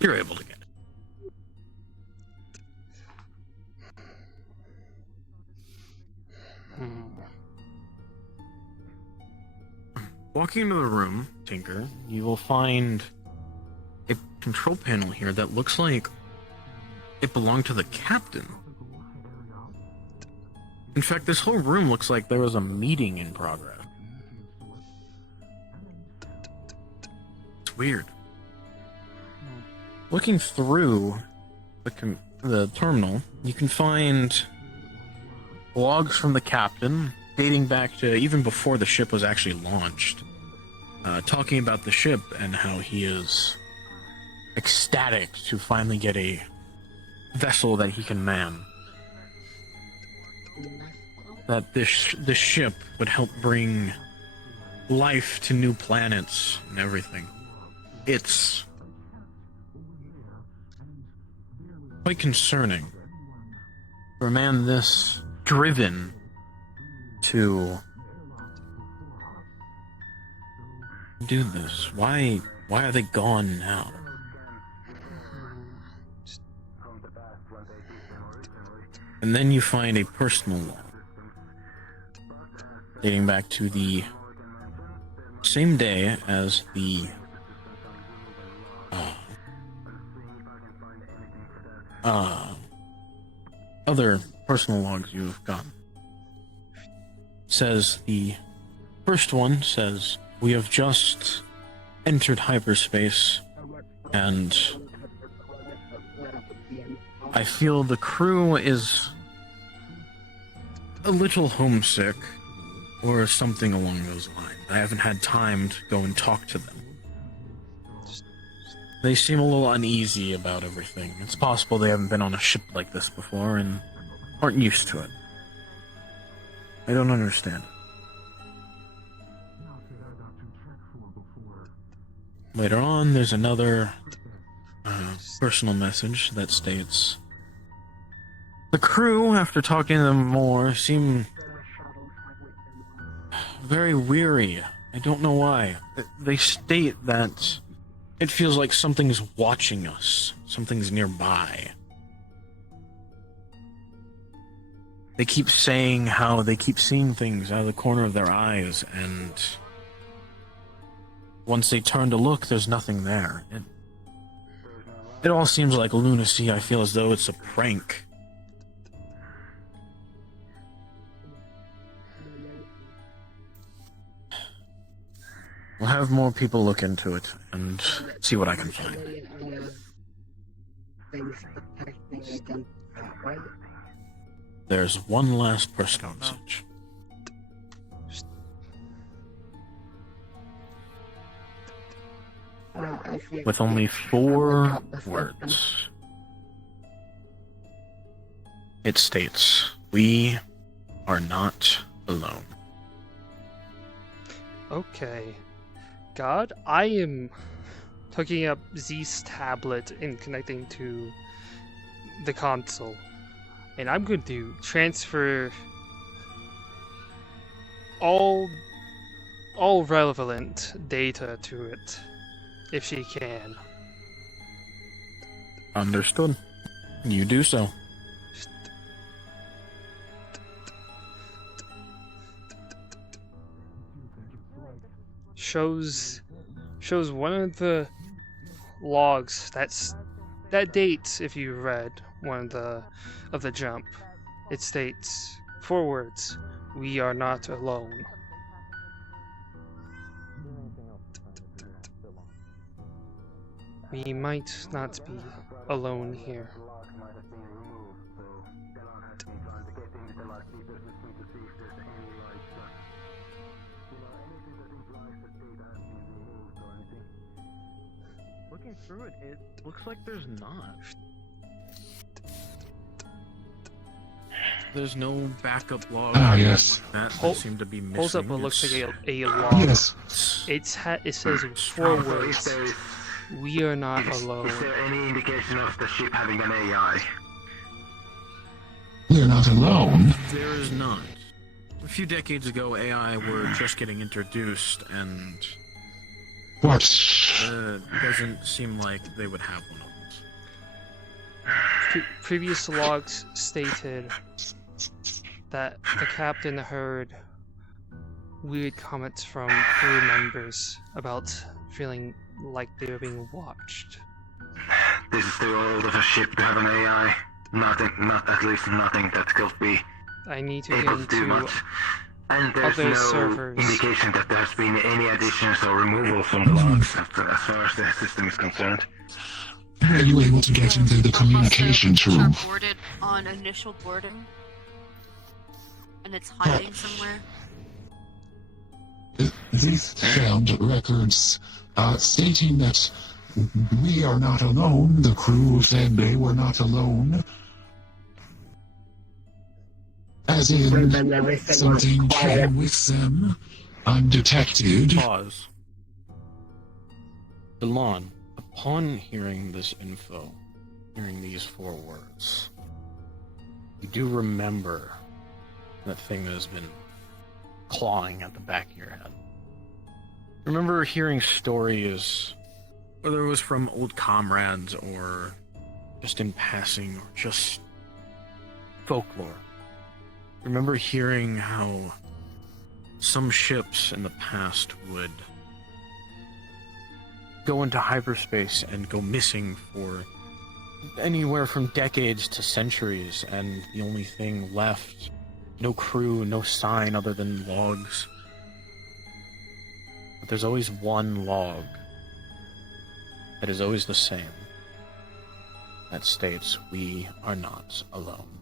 You're able to get it. Walking into the room, Tinker, you will find a control panel here that looks like it belonged to the captain. In fact, this whole room looks like there was a meeting in progress. It's weird. Looking through the terminal, you can find logs from the captain dating back to even before the ship was actually launched, talking about the ship and how he is ecstatic to finally get a vessel that he can man. That this ship would help bring life to new planets and everything. It's quite concerning for a man this driven to do this. Why are they gone now? And then you find a personal log dating back to the same day as the other personal logs you've gotten. Says the first one says, "We have just entered hyperspace and I feel the crew is a little homesick," or something along those lines. I haven't had time to go and talk to them. They seem a little uneasy about everything. It's possible they haven't been on a ship like this before and aren't used to it. I don't understand. Later on, there's another personal message that states, "The crew, after talking to them more, seem very weary. I don't know why. They state that it feels like something's watching us. Something's nearby. They keep saying how they keep seeing things out of the corner of their eyes, and once they turn to look, there's nothing there. It all seems like lunacy. I feel as though it's a prank." We'll have more people look into it and see what I can find. There's one last personal message. With only 4 words. It states, "We are not alone." Okay. God, I am hooking up Zith's tablet and connecting to the console. And I'm going to transfer all relevant data to it, if she can. Understood. You do so. Shows one of the logs that dates, if you read one of the jump. It states 4 words: "We are not alone." We might not be alone here. Looking through it, it looks like there's not. There's no backup log. Yes. That seem to be missing. Pulls up what looks like a log. Yes. It says 4 words: "We are not alone." Is there any indication of the ship having an AI? We're not alone. There is not. A few decades ago, AI were just getting introduced, and What? Doesn't seem like they would have one of those. Previous logs stated that the captain heard weird comments from crew members about feeling like they were being watched. This is too old of a ship to have an AI. Not at least nothing that could be I need to get able to do into much. And there's other no servers. indication that there's been any additions or removals from the logs as far as the system is concerned. Are you able to get into the communications room? Boarded on initial boarding, and it's hiding somewhere. These found records stating that we are not alone. The crew said they were not alone. As in, something came with them, undetected. Pause. Delon, upon hearing this info, hearing these 4 words, you do remember that thing that has been clawing at the back of your head. Remember hearing stories, whether it was from old comrades or just in passing or just folklore. Remember hearing how some ships in the past would go into hyperspace and go missing for anywhere from decades to centuries, and the only thing left, no crew, no sign other than logs. But there's always one log that is always the same, that states, "We are not alone."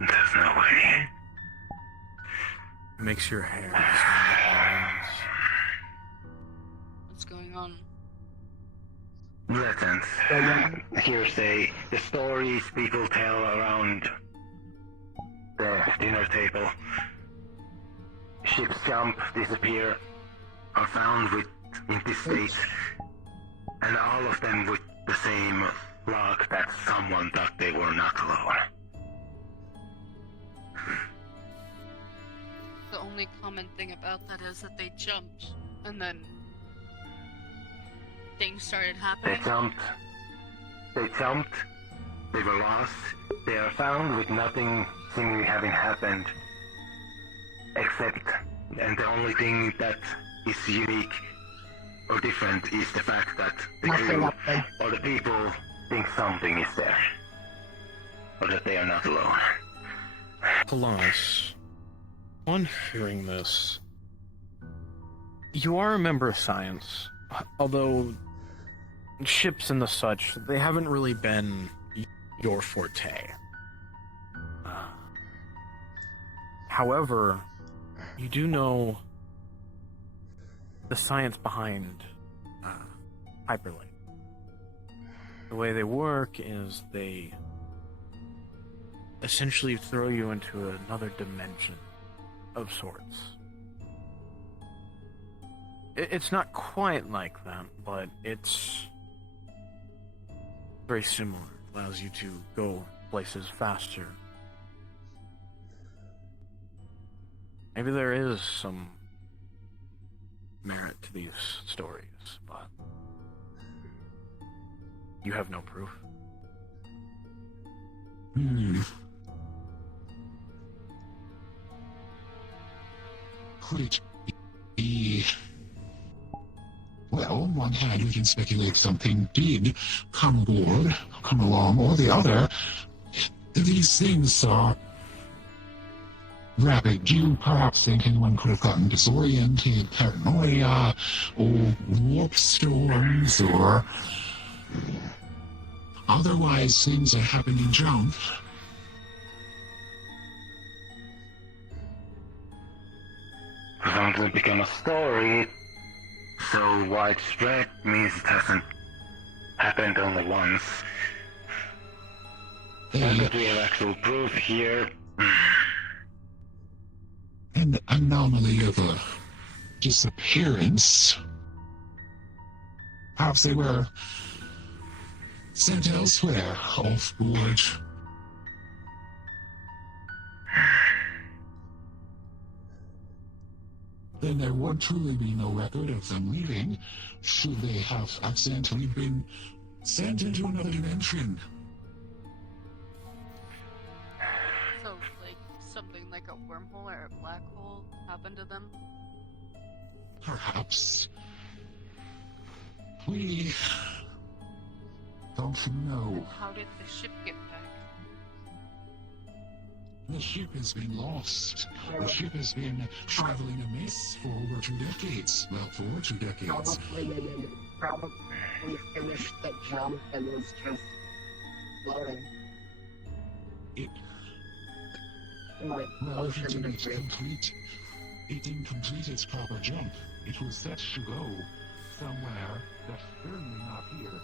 There's no way. It makes your hair stand What's going on? Lessons. Hearsay. The stories people tell around the dinner table. Ships jump, disappear, are found with in this state, and all of them with the same log that someone thought they were not alone. The only common thing about that is that they jumped, and then things started happening. They jumped, they were lost, they are found with nothing seemingly having happened, except, and the only thing that is unique or different is the fact that the crew or the people think something is there, or that they are not alone. Colossus, on hearing this, you are a member of science, although ships and the such, they haven't really been your forte. However, you do know the science behind hyperlink. The way they work is they essentially throw you into another dimension of sorts. It's not quite like that, but it's very similar. It allows you to go places faster. Maybe there is some merit to these stories, but you have no proof. Could it be... Well, on one hand, we can speculate something did come along, or the other. These things are rapid. Do you perhaps think anyone could have gotten disoriented, paranoia, or warp storms, or otherwise things that happen in jump? For something to become a story so widespread means it hasn't happened only once. And that we have actual proof here. An anomaly of a disappearance. Perhaps they were sent elsewhere, off board. Then there would truly be no record of them leaving, should they have accidentally been Sent into another dimension. So, like, something like a wormhole or a black hole happened to them? Perhaps. We don't know. How did the ship get back? The ship has been lost. The ship has been traveling amiss for over 2 decades. Well, for 2 decades. Probably finished the jump and was just floating. It Like, Well, if ocean it and it didn't complete its proper jump. It was set to go somewhere that's certainly not here.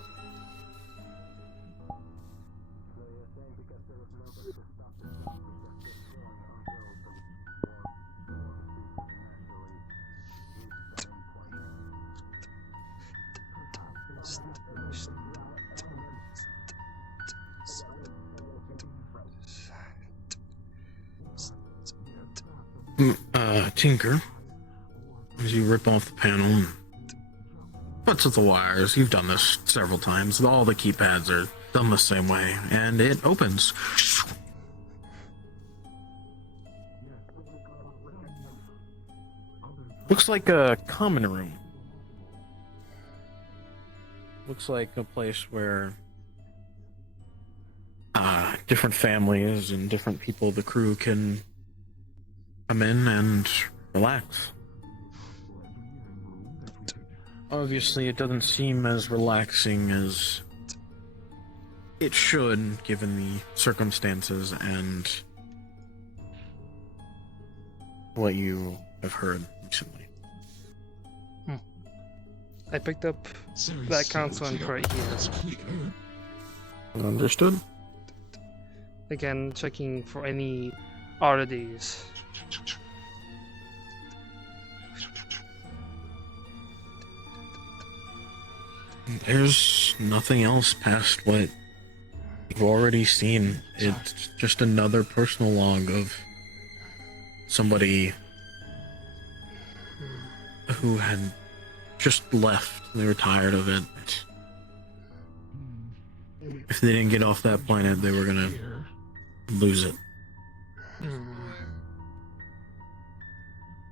Tinker, as you rip off the panel and butts with the wires. You've done this several times. All the keypads are done the same way, and it opens. Looks like a common room. Looks like a place where different families and different people of the crew can come in and relax. Obviously, it doesn't seem as relaxing as it should, given the circumstances and what you have heard recently. I picked up that console and put it here. Understood. Again, checking for any oddities. There's nothing else past what you've already seen. It's just another personal log of somebody who had just left. They were tired of it. If they didn't get off that planet, they were gonna lose it.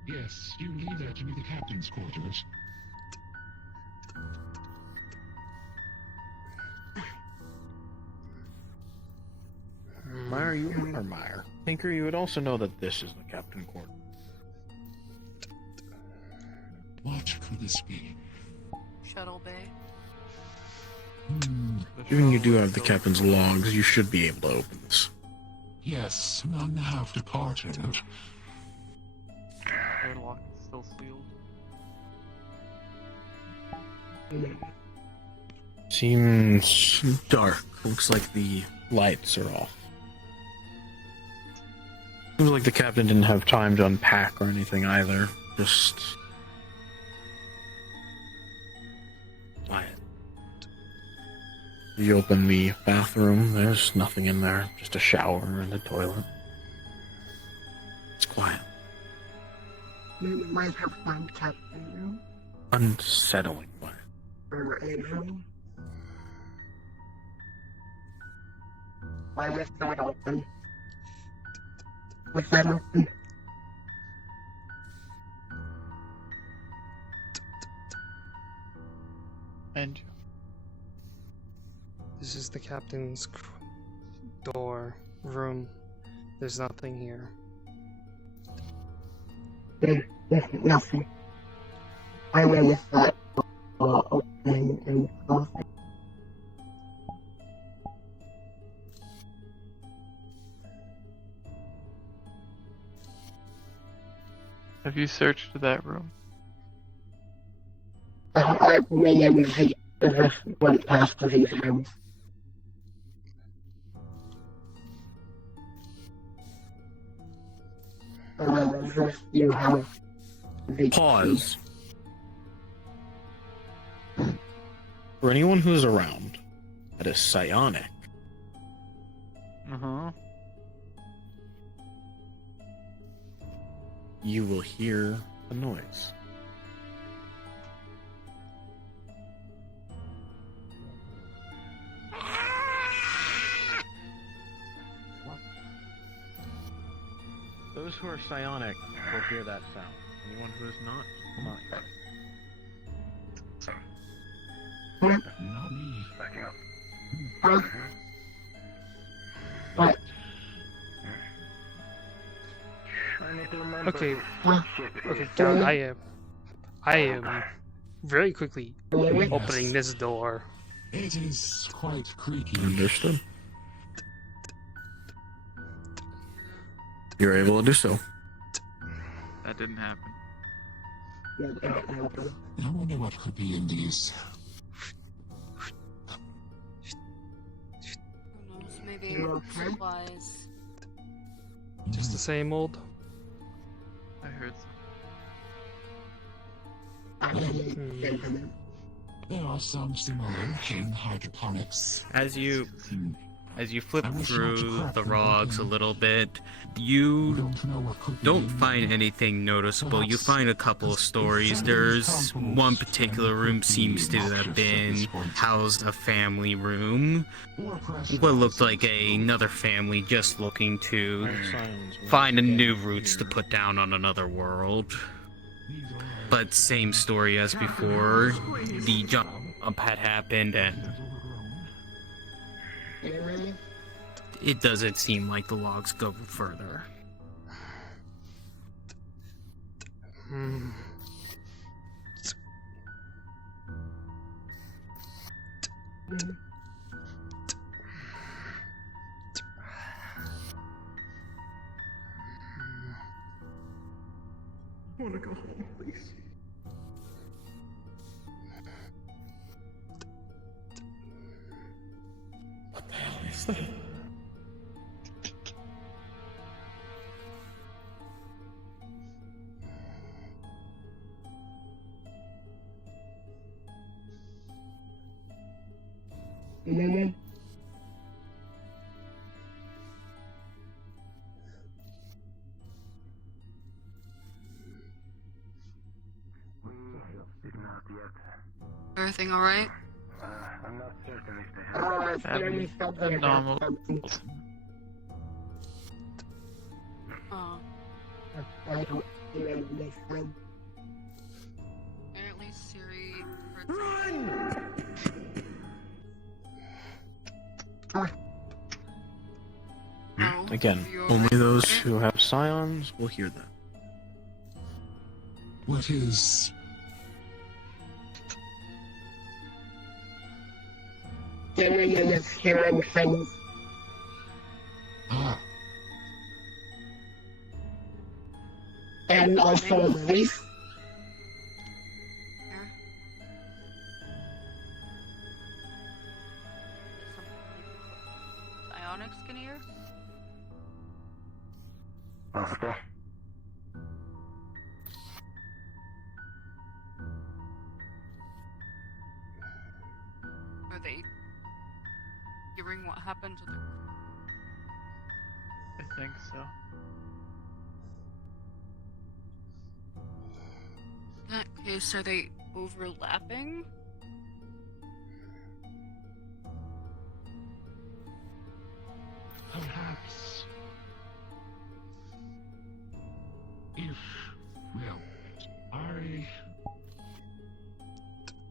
Yes, you leave that to be the captain's quarters. Mire, you are Mire. Tinker, you would also know that this is the captain's quarters. What could this be? Shuttle bay. Given you do have the captain's logs, you should be able to open this. Yes, none have departed. Airlock is still sealed. Seems dark. Looks like the lights are off. Seems like the captain didn't have time to unpack or anything either. Just quiet. You open the bathroom, there's nothing in there. Just a shower and a toilet. It's quiet. Might have one captain room. Unsettling quiet. Or a room. Why was the door open? Was that open? And this is the captain's door, room. There's nothing here. There's nothing. I went that opening and closing. Have you searched that room? I went past these rooms. You have Pause. For anyone who's around, that is psionic. You will hear a noise. Those who are psionic will hear that sound. Anyone who is not will not hear it. Not me. Backing up. What? I need to remember. Okay. Ship Okay, is- God, I am very quickly opening this door. It is quite creaky. Understood. You're able to do so. That didn't happen. I wonder what could be in these. Who knows? Maybe supplies. Just the same old. I heard There are some similar in hydroponics. As you flip through the logs a little bit, you don't find anything noticeable. You find a couple of stories. There's one particular room seems to have been housed a family room. What looked like another family just looking to find a new roots to put down on another world. But same story as before. The jump had happened and it doesn't seem like the logs go further. I want to go home, please. What the hell is that? Everything alright? I'm not certain if they have. normal. Oh. I Apparently Siri... Again, only those who have scions will hear that. What is... hearing things. Ah, And also Zith. Ionics can hear? Possible. Are they hearing what happened to the... I think so. In that case, are they overlapping? perhaps... If... Well,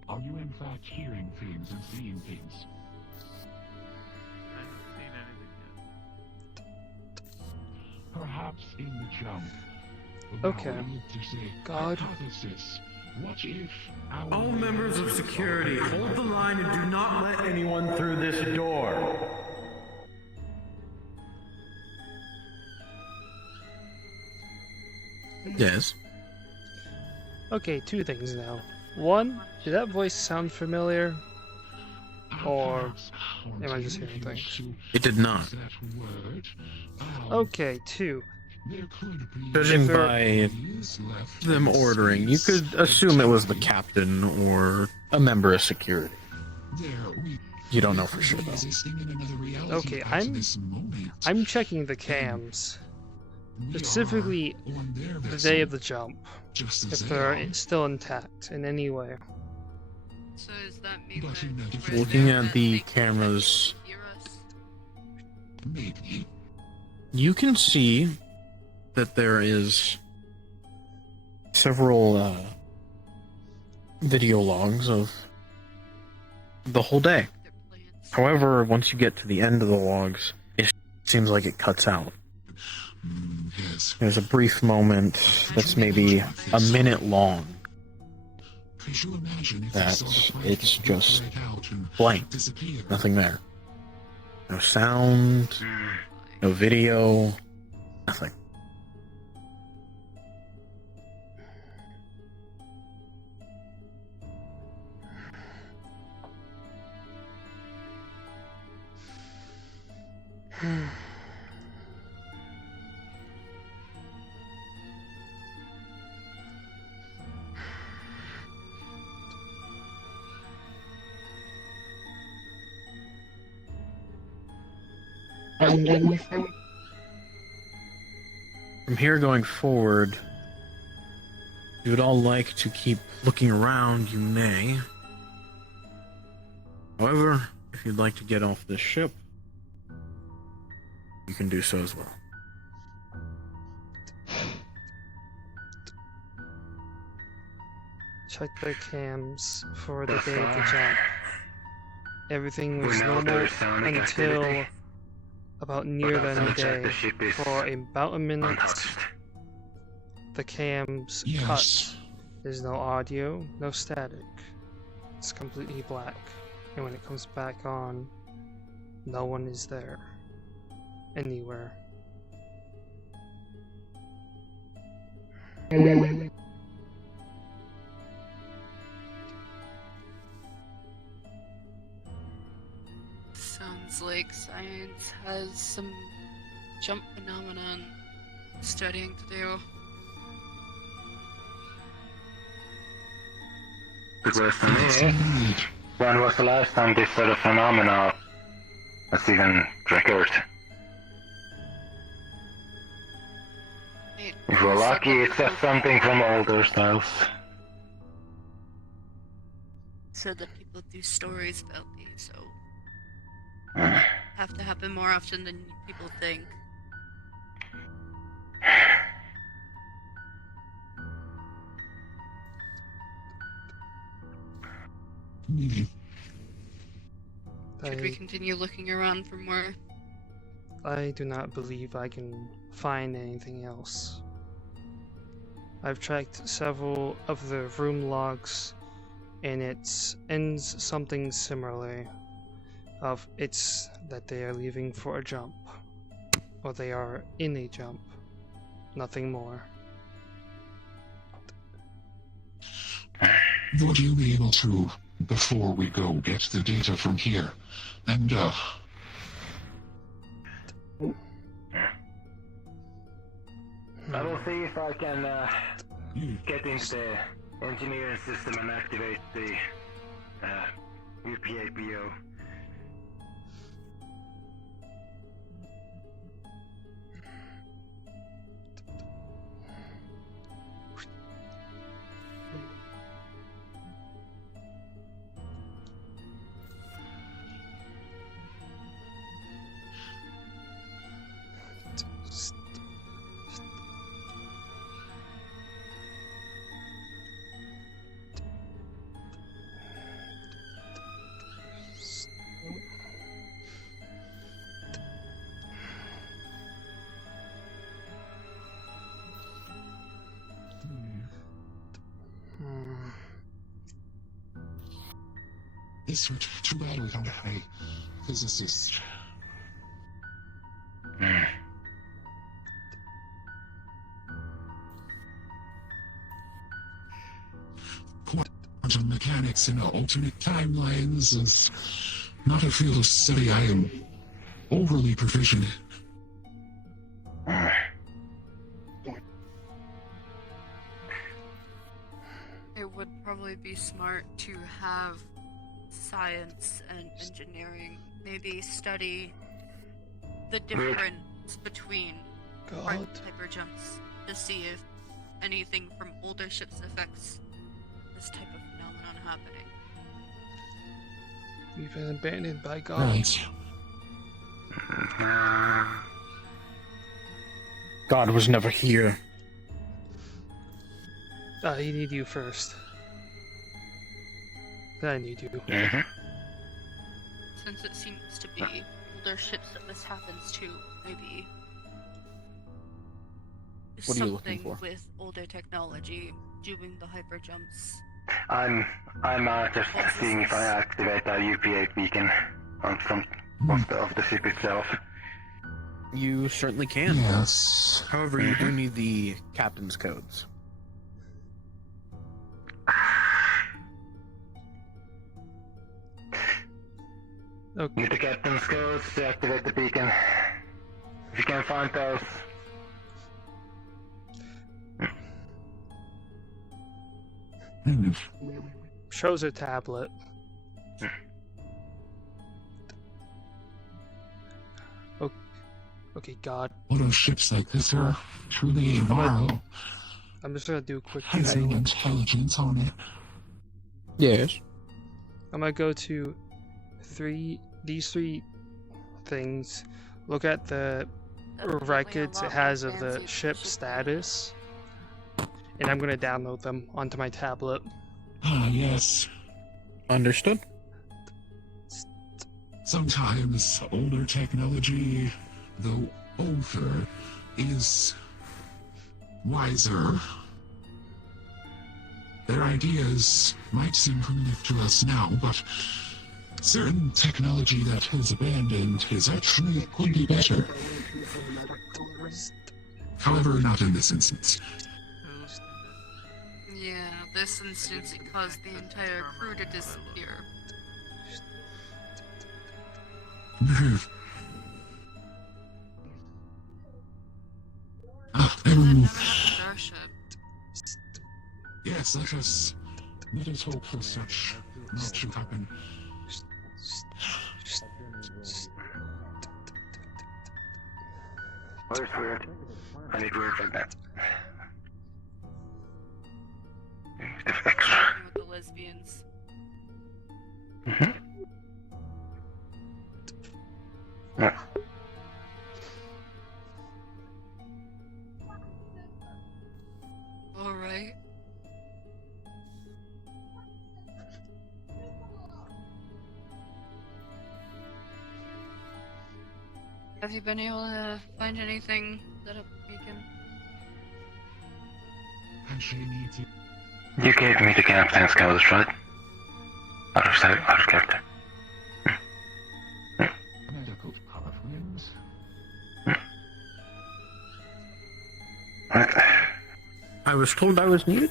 Are you in fact hearing things and seeing things? I haven't seen anything yet. Perhaps in the jump. Okay. Now we need to say, God. hypothesis. What if our All members of security, hold the line and do not let anyone through this door. Yes. Okay, two things now. One, did that voice sound familiar? Or am I just hearing things? It did not. Okay, two. Judging by them ordering, you could assume it was the captain or a member of security. You don't know for sure, though. Okay, I'm checking the cams. Specifically, the day of the jump. If they're still intact in any way. So does that mean Looking at the cameras, you can see that there is several video logs of the whole day. However, once you get to the end of the logs, it seems like it cuts out. There's a brief moment that's maybe a minute long that it's just blank, nothing there. No sound, no video, nothing. From here going forward, if you would all like to keep looking around, you may. However, if you'd like to get off this ship, you can do so as well. Check the cams for the day of the jump. Everything was normal until about near the end of the day. For about a minute, the cams cut. There's no audio, no static. It's completely black. And when it comes back on, no one is there. Anywhere. Sounds like science has some jump phenomenon studying to do. Good question, me. When was the last time this sort of phenomena was even triggered? If we're lucky, it's just something from older styles. Said that people do stories about these, so have to happen more often than people think. Should we continue looking around for more? I do not believe I can find anything else. I've tracked several of the room logs, and it ends something similarly. It's that they are leaving for a jump, or they are in a jump. Nothing more. Would you be able to, before we go, get the data from here? And, I will see if I can, get into the engineering system and activate the, UPAPO. it's too bad we don't have a physicist. Quantum mechanics in alternate timelines is not a field of study I am overly proficient in. It would probably be smart to have science and engineering maybe study the difference between different hyper jumps to see if anything from older ships affects this type of phenomenon happening. We've been abandoned by God. Right. God was never here. I need you first. I need you. Since it seems to be older ships that this happens to, maybe What are you looking something for? with older technology doing the hyper jumps. I'm just seeing if I activate a UPA beacon on some of the ship itself. You certainly can. Yes. However, you do need the captain's codes. Okay. Need the captain's codes to activate the beacon. If you can find those. Shows a tablet. Okay, God. Although ships like this are truly a marvel, I'm just gonna do a quick has no thing. intelligence on it. Yes. I'm gonna go to these three things. Look at the records it has of the ship status, and I'm gonna download them onto my tablet. Ah, yes. Understood. Sometimes older technology, though older, is wiser. Their ideas might seem primitive to us now, but certain technology that is abandoned is actually could be better. However, not in this instance. Yeah, this instance it caused the entire crew to disappear. Vrchat. Yes, let us hope for such not to happen. Where's weird? I need weird like that. Extra. With the lesbians. Yeah. Alright. Have you been able to find anything that up beacon? And she needs you. You gave me the captain's codes, right? Out of character. Medical power frames. I was told I was needed.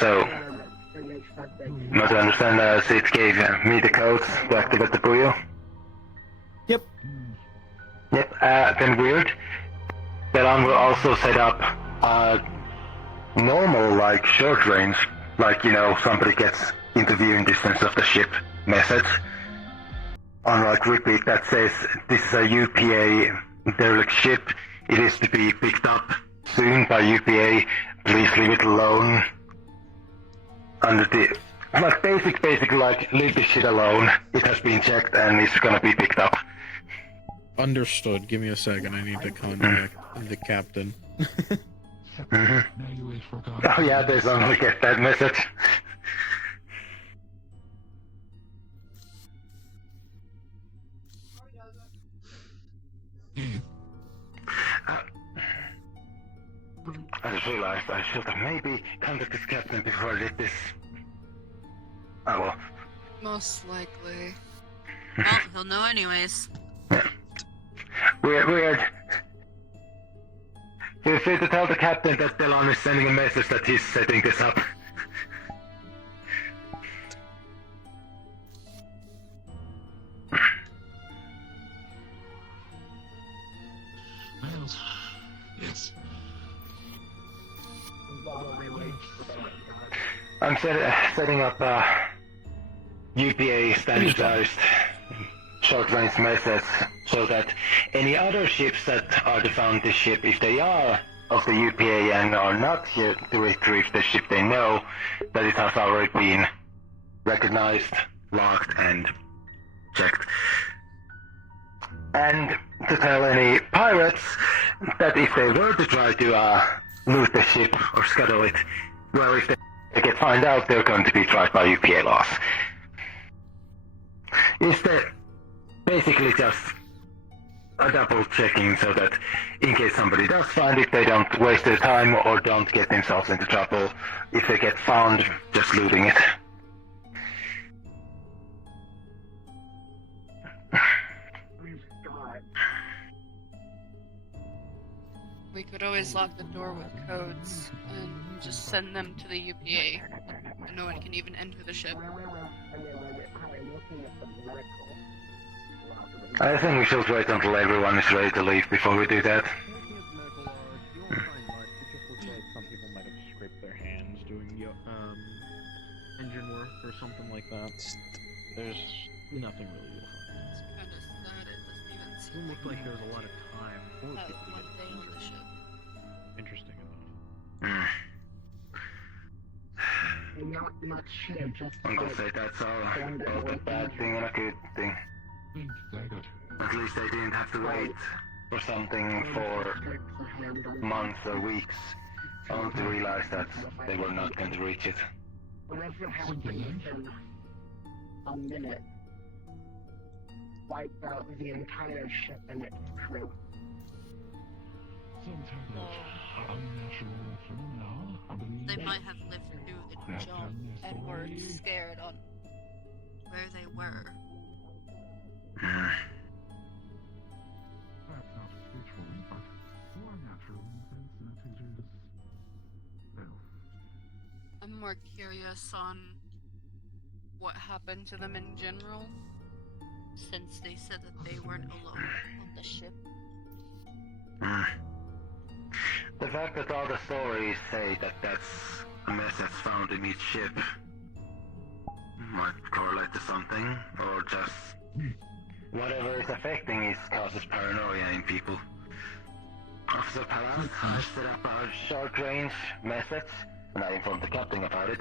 So, not to understand, Zith gave me the codes to activate the Puyo. Yep. Yep, then weird. Belan will also set up normal, like, short range, like, you know, somebody gets into viewing distance of the ship message on, like, repeat that says, this is a UPA derelict ship, it is to be picked up soon by UPA, please leave it alone. Under the, like, basic, like, leave this shit alone, it has been checked and it's gonna be picked up. Understood. Give me a second. I need to contact the captain. Oh yeah, there's only get that message. I just realized I should have maybe contacted this captain before I did this. Oh well. Most likely. Well, he'll know anyways. Weird. Feel free to tell the captain that Delon is sending a message that he's setting this up. Yes. I'm setting up UPA standardized short-range message so that any other ships that are to found this ship, if they are of the UPA and are not here to retrieve the ship, they know that it has already been recognized, locked, and checked. And to tell any pirates that if they were to try to loot the ship or scuttle it, well, if they get found out, they're going to be tried by UPA laws. Is that basically just a double checking so that in case somebody does find it, they don't waste their time or don't get themselves into trouble if they get found just looting it. We could always lock the door with codes and just send them to the UPA. And no one can even enter the ship. I think we should wait until everyone is ready to leave before we do that. Some people might have scraped their hands doing engine work or something like that. There's nothing really to find. It's kind of sad. It doesn't even seem It looked like there was a lot of time for that people to one get day in the ship. interesting enough. Not much should have just. I'm gonna say that's all a bad thing and a good thing. At least they didn't have to wait for something for months or weeks, only to realize that they were not going to reach it. A minute wiped out the entire ship and its crew. They might have lived through the jump and were scared on where they were. I'm more curious on what happened to them in general, since they said that they weren't alone on the ship. The fact that all the stories say that that's a mess that's found in each ship might correlate to something, or just whatever is affecting it causes paranoia in people. Officer Palas has set up a short-range message, and I informed the captain about it.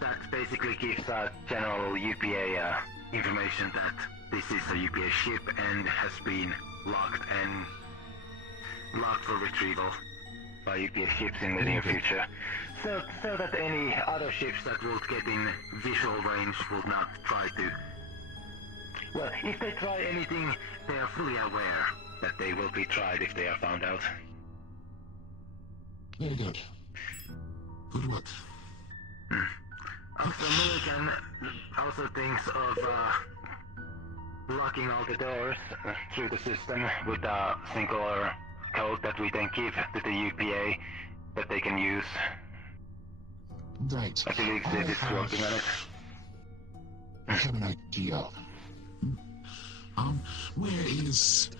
That basically gives general UPA information that this is a UPA ship and has been locked for retrieval by UPA ships in the near future. So that any other ships that would get in visual range would not try to. Well, if they try anything, they are fully aware that they will be tried if they are found out. Very good. Good work. Officer Milligan also thinks of locking all the doors through the system with a singular code that we then give to the UPA that they can use. Right. I believe Zith is working on it. I have an idea. Where is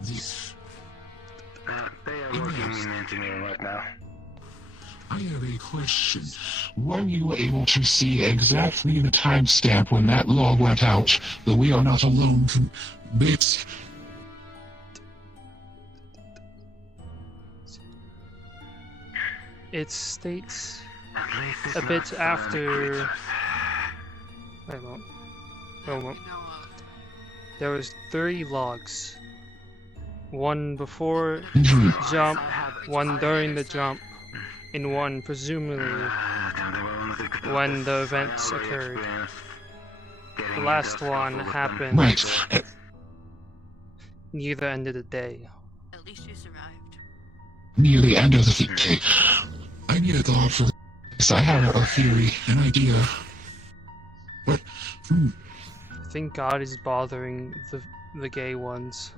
this? They are working in engineering right now. I have a question. Were you able to see exactly the timestamp when that log went out, the We Are Not Alone bit? It states a bit after. Wait a moment. There was 3 logs. One before jump, one during the jump, and one presumably when the events occurred. The last one happened near the end of the day. At least you survived. Near the end of the day. I need a thought for this. I have a theory, an idea. But, I think God is bothering the gay ones.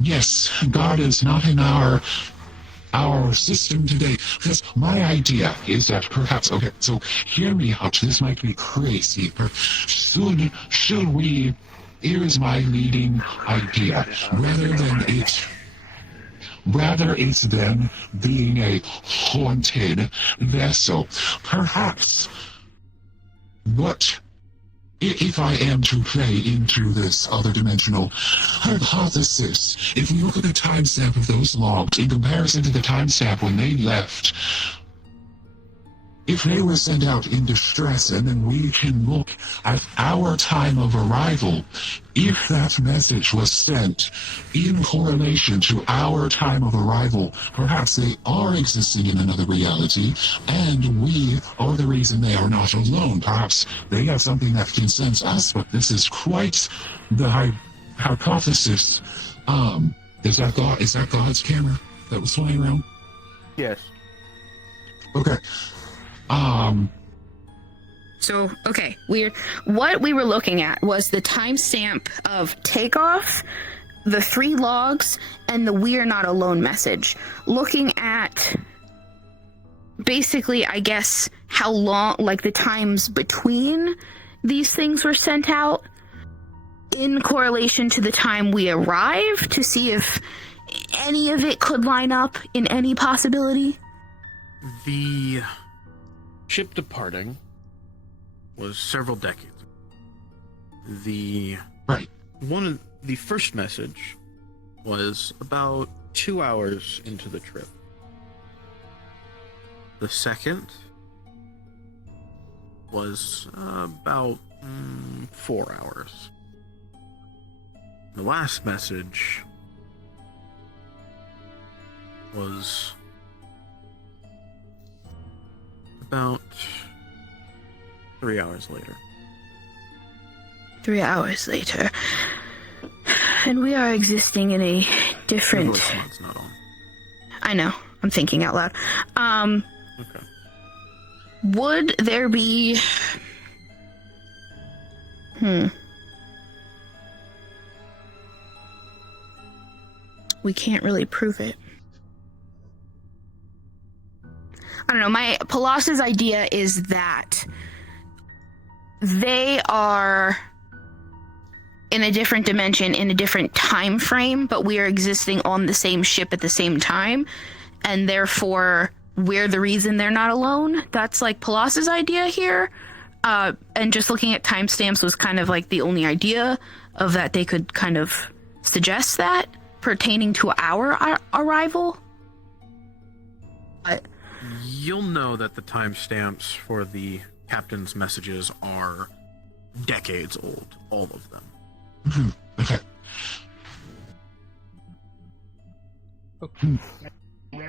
Yes, God is not in our system today. Because my idea is that perhaps, okay, so hear me out. This might be crazy, but should we? Here's my leading idea. Rather it's them being a haunted vessel, perhaps. But if I am to play into this other dimensional hypothesis, if we look at the timestamp of those logs in comparison to the timestamp when they left, if they were sent out in distress, and then we can look at our time of arrival, if that message was sent in correlation to our time of arrival, perhaps they are existing in another reality, and we are the reason they are not alone. Perhaps they have something that can sense us, but this is quite the hypothesis. Is that God's camera that was flying around? Yes. Okay. So, okay, what we were looking at was the timestamp of takeoff, the 3 logs, and the "we're not alone" message. Looking at basically, I guess, how long, like the times between these things were sent out in correlation to the time we arrived, to see if any of it could line up in any possibility. The ship departing was several decades. The first message was about 2 hours into the trip. The second was about 4 hours. The last message was about 3 hours later. 3 hours later. And we are existing in a different... The voice mod's not on. I know. I'm thinking out loud. Okay. Would there be... We can't really prove it. I don't know. My Palas's idea is that they are in a different dimension, in a different time frame, but we are existing on the same ship at the same time, and therefore we're the reason they're not alone. That's like Palas's idea here. And just looking at timestamps was kind of like the only idea of that they could kind of suggest that pertaining to our arrival. But you'll know that the timestamps for the captain's messages are decades old, all of them. Okay.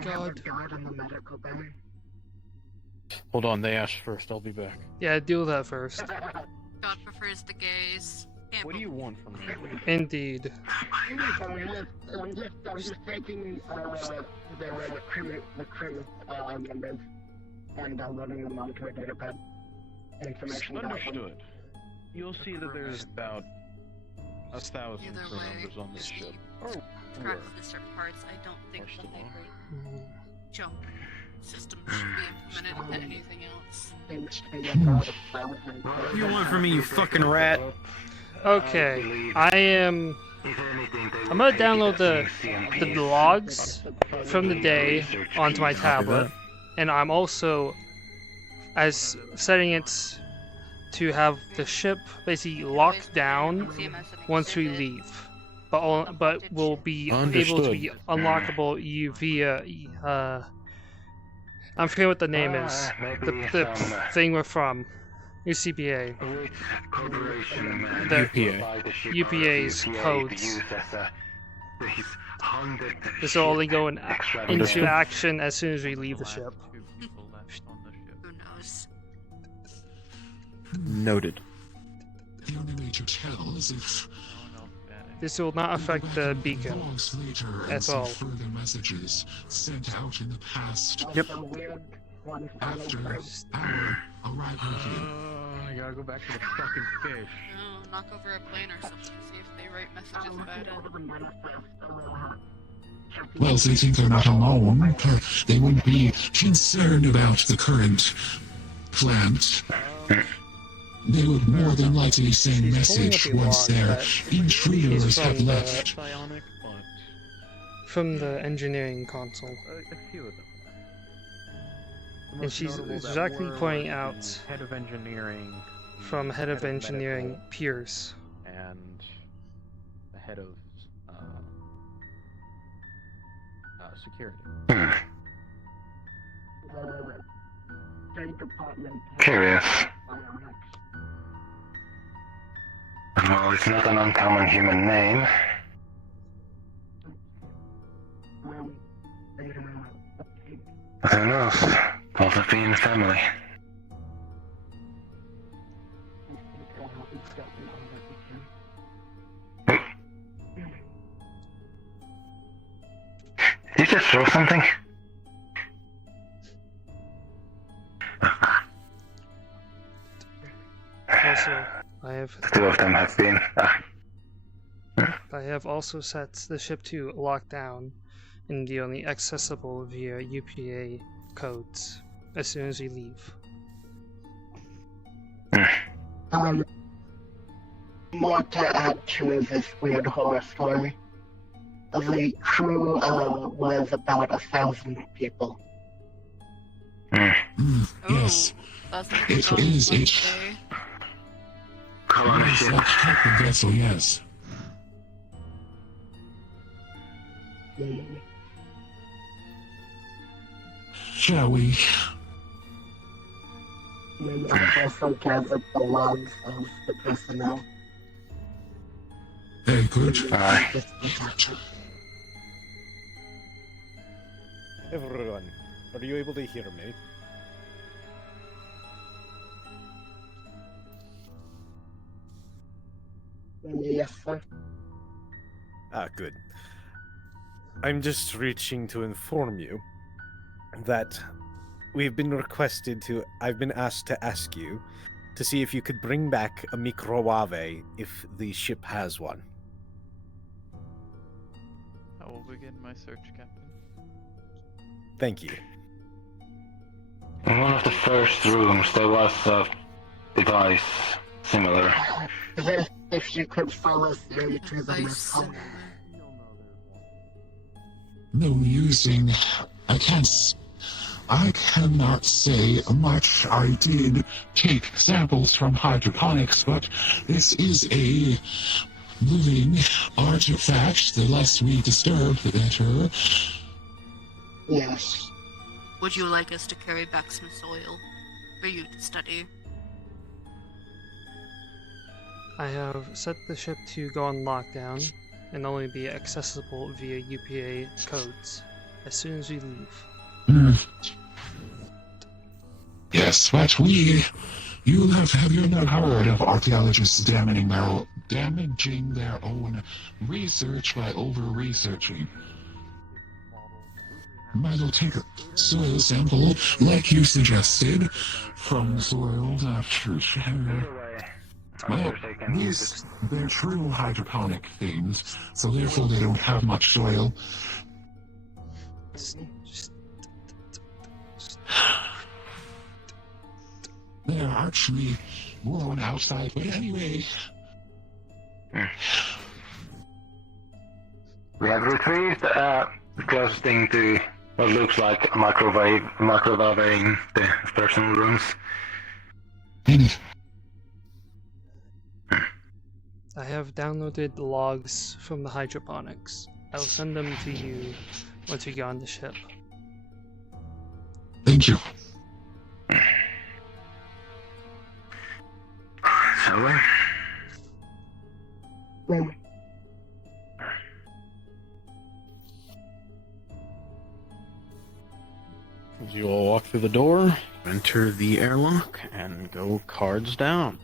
God. Hold on, they asked first. I'll be back. Yeah, deal with that first. God prefers the gays. What do you want from me? Indeed. I'm just taking the crew members and downloading them onto a datapad. Information about them. Understood. You'll see that there's about 1,000 crew members on this ship. Or Practice or parts, I don't think the hybrid jump system should be implemented into anything else. What do you want from me, you fucking rat? Okay, I'm gonna download the logs from the day onto my tablet, and I'm also setting it to have the ship basically locked down once we leave, but will be able to be unlockable via I'm forgetting what the name is. The thing we're from. UCPA. The UPA's codes. This will only go into action as soon as we leave the ship. Who knows? Noted. The only way to tell is if this will not affect the beacon at all. further messages sent out in the past. Yep. After our arrival here. I gotta go back to the fucking fish. No, knock over a plane or something, see if they write messages about it. Well, they think they're not alone. They wouldn't be concerned about the current plant. They would more than likely send message once their intruders have left. From the engineering console. A few of them. And she's exactly pointing out head of engineering, from head of engineering Pierce, and the head of security. Curious. Well, it's not an uncommon human name. But who knows? Both of being family. Did you just throw something? Also, I have. The two of them have been. I have also set the ship to lockdown and be only accessible via UPA codes as soon as we leave. More to add to this weird horror story. The crew was about 1,000 people. Yes. It is a large type of vessel, yes. Shall we? I also gathered the logs of the personnel. Very good. Everyone, are you able to hear me? Yes, sir. Ah, good. I'm just reaching to inform you that I've been asked to ask you to see if you could bring back a microwave if the ship has one. I will begin my search, Captain. Thank you. In one of the first rooms, there was a device similar. If you could follow through to the missile. No using. I cannot say much. I did take samples from hydroponics, but this is a living artifact. The less we disturb, the better. Yes. Would you like us to carry back some soil for you to study? I have set the ship to go on lockdown and only be accessible via UPA codes as soon as we leave. Yes, but you have you not heard of archaeologists damaging their own research by over-researching? Might as well take a soil sample, like you suggested, from soil after well, they're true hydroponic things, so therefore they don't have much soil. They're actually warm outside, but anyway. We have retrieved the closest thing to what looks like a microwave in the personal rooms. I have downloaded logs from the hydroponics. I will send them to you once we get on the ship. Thank you. Shall we? You all walk through the door, enter the airlock, and go cards down.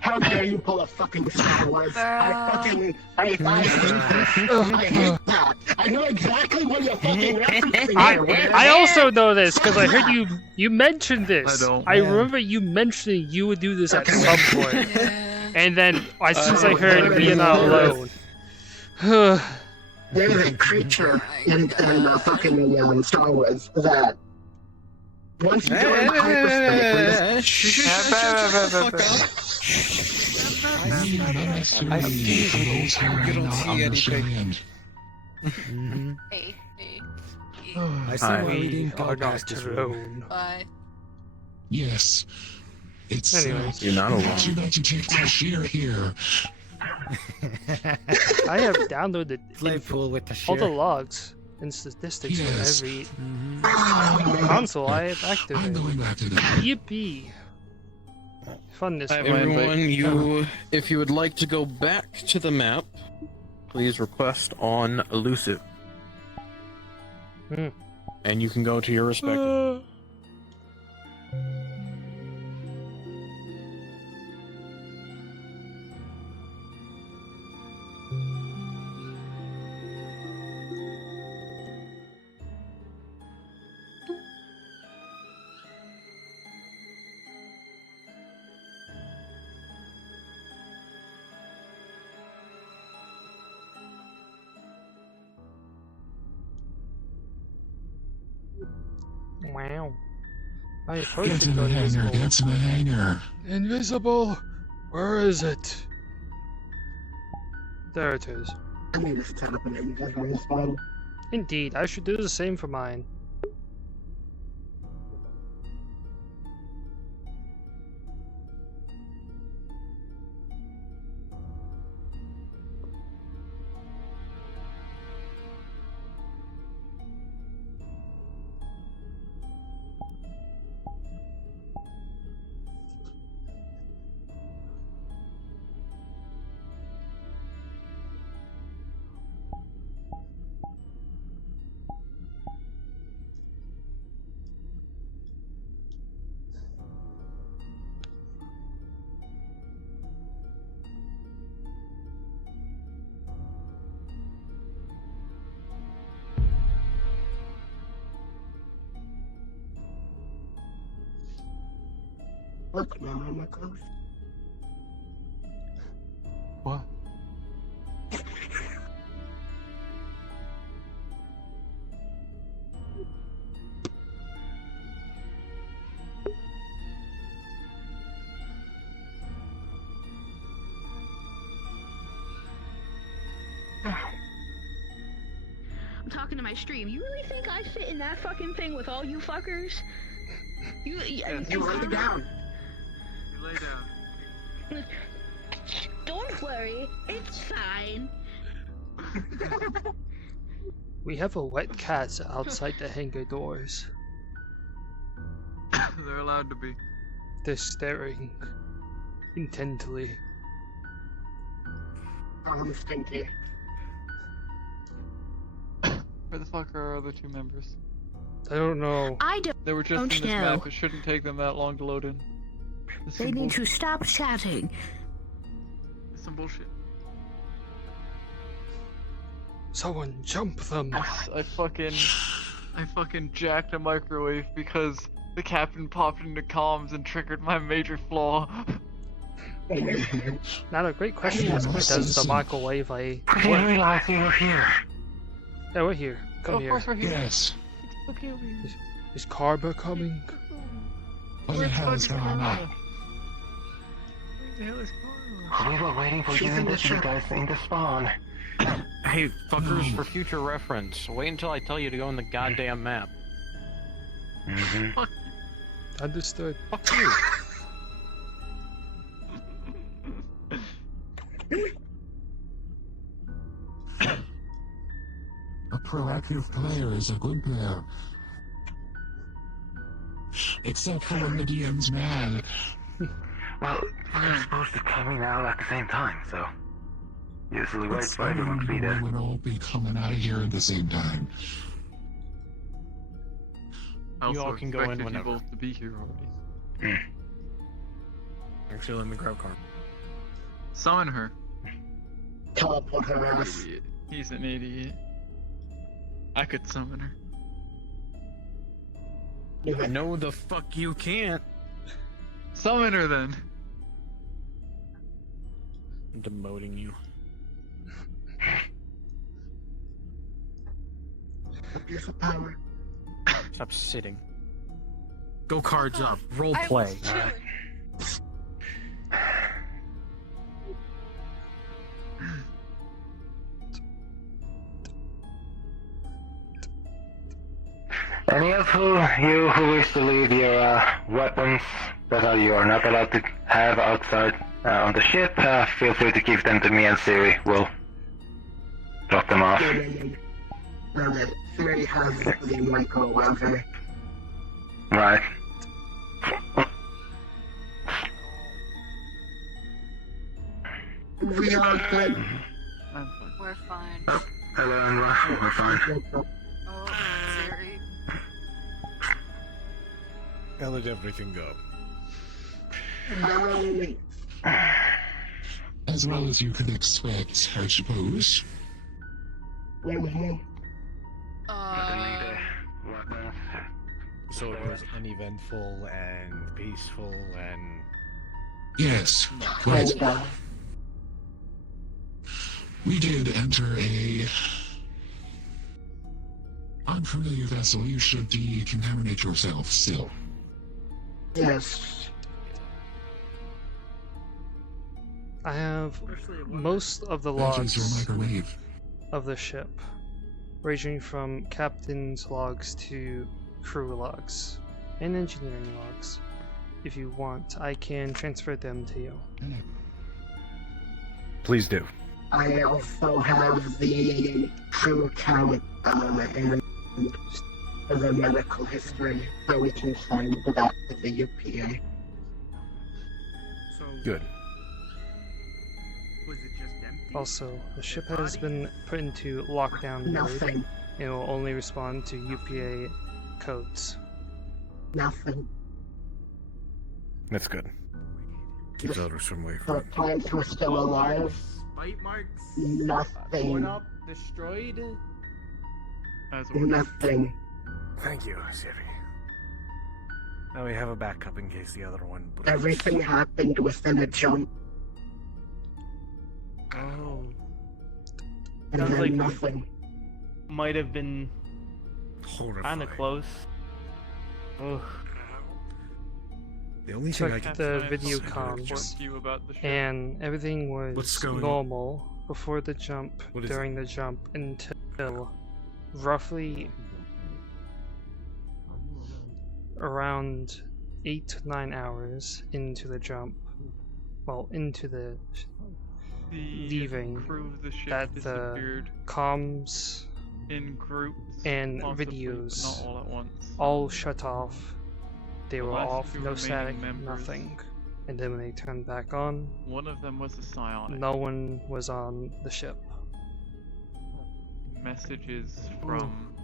How dare you pull a fucking Star Wars? I hate that. I know exactly what you're fucking referencing. I also know this because I heard you mentioned this. I remember you mentioning you would do this at some point. And then as soon as I heard being not alone. There's a creature in fucking Star Wars that once you go into hyperspace, You don't see anything. I see why we didn't go past this room. Bye. Yes. It's Anyways. You're not alone. Would you like to take fresh air here? I have downloaded Play pool with the all the share. logs and statistics Yes. for every console I have activated. going back to the Yippee! Funness. Everyone, if you would like to go back to the map, please request on elusive. And you can go to your respective. Wow. I Get supposed to to go the hangar, invisible. get to the hangar. Invisible! Where is it? There it is. I mean, this teleport that you guys are responding. Indeed, I should do the same for mine. Look, Mama, my clothes. What? I'm talking to my stream. You really think I fit in that fucking thing with all you fuckers? You lay down. You lay down. Don't worry, it's fine. We have a wet cat outside the hangar doors. They're allowed to be. They're staring intently. I'm stinky. Where the fuck are our other two members? I don't know. I don't. They were just in this know. map. It shouldn't take them that long to load in. This is They some need bullshit. to stop chatting. It's some bullshit. Someone jump them. I fucking jacked a microwave because the captain popped into comms and triggered my major flaw. Now the great question is, where does the microwave I didn't realize you were here. Yeah, we're here. Come Of here. course we're here. Yes. Okay, over here. Is Carver coming? What the hell is going on? Where the hell is Carl? We were waiting for you and the guys in the spawn. Hey, fuckers, for future reference, wait until I tell you to go in the goddamn map. Understood. Fuck you. A proactive player is a good player. Except for when the DM's mad. Well, we're supposed to come in out at the same time, so usually wait It's for everyone to be there. we would all be coming out of here at the same time. I You also all can go in expected you whenever. both to be here already. Actually, let me grab Carl. Summon her. Teleport her ass. Idiot. He's an idiot. I could summon her. No, the fuck you can't. Summon her then. I'm demoting you. Abuse of power. Stop sitting. Go cards up. Role play. Any of you who wish to leave your weapons that you are not allowed to have outside on the ship, feel free to give them to me and Siri. We'll drop them off. The 3 has the microweather. Right. We are good. We're fine. Oh, hello, Anwar. We're fine. Oh, Siri. How did everything go? As well as you could expect, I suppose. So it was uneventful and peaceful and... Yes, quite. We did enter a unfamiliar vessel. You should decontaminate yourself still. Yes. I have most of the That is your logs microwave. of the ship, ranging from captain's logs to crew logs and engineering logs. If you want, I can transfer them to you. Please do. I also have the crew count and the medical history, so we can send that to the UPA. Good. Was it just empty? Also, the ship has been put into lockdown mode Nothing. and will only respond to UPA codes. Nothing. That's good. Keeps others from away The from it. plants were still alive. Bite marks. Nothing. Torn up, destroyed. Nothing. Thank you, Zith. Now we have a backup in case the other one bleeds. Everything happened within a jump. Oh. And Sounds then like nothing. Might have been kind of close. Ugh. The only Check thing I can the video report comms, to you about the ship. and everything What's was going on? normal before the jump, What is during the jump, until roughly around 8 to 9 hours into the jump. Well, into the The leaving, crew of the ship that the disappeared comms in groups and possibly, but videos not all at once. all shut off. They The were last off, two no remaining static, members- nothing. And then when they turned back on, One of them was a psionic. no one was on the ship. Messages from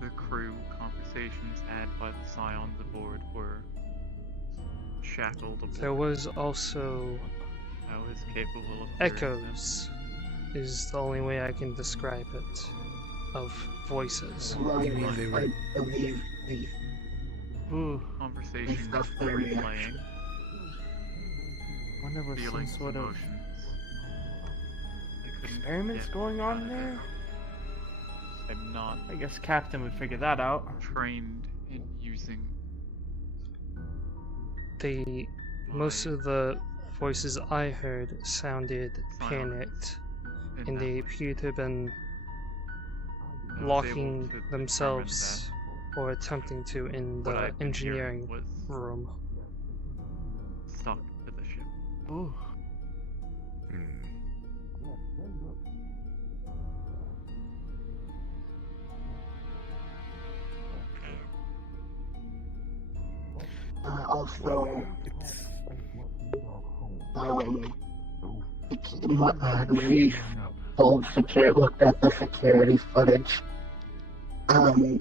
the crew, conversations had by the psions aboard were shackled aboard. There was also I was capable of hearing echoes, is the only way I can describe it, of voices. I believe the Ooh. Conversations Stuff were there, yeah. replaying. Wonder what some Feelings, sort of emotions. I couldn't experiments get going on there. I'm not I guess Captain would figure that out. trained in using Most of the voices I heard sounded panicked, and they appear to have been locking themselves or attempting to in what the I've been hearing engineering was room. stuck to the ship. Ooh. Also, we looked at the security footage.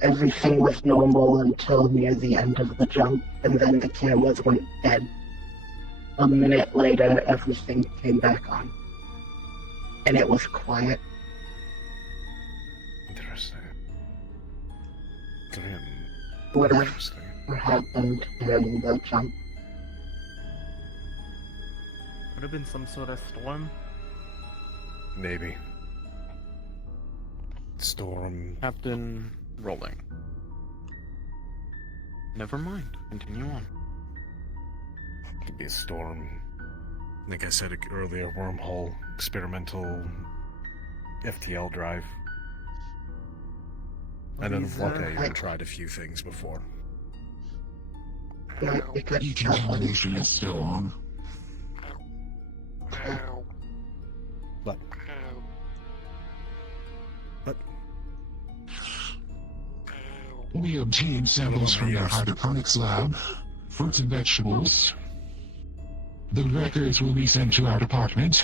Everything was normal until near the end of the jump, and then the cameras went dead. A minute later, everything came back on. And it was quiet. Interesting. Grim. Whatever Interesting. happened during the jump. Would have been some sort of storm. Maybe. Storm. Captain, rolling. Never mind. Continue on. Could be a storm. Like I said earlier, wormhole, experimental FTL drive. I know Vrchat even tried a few things before. Decontamination is still on. But We obtained samples from their hydroponics lab, fruits and vegetables. The records will be sent to our department.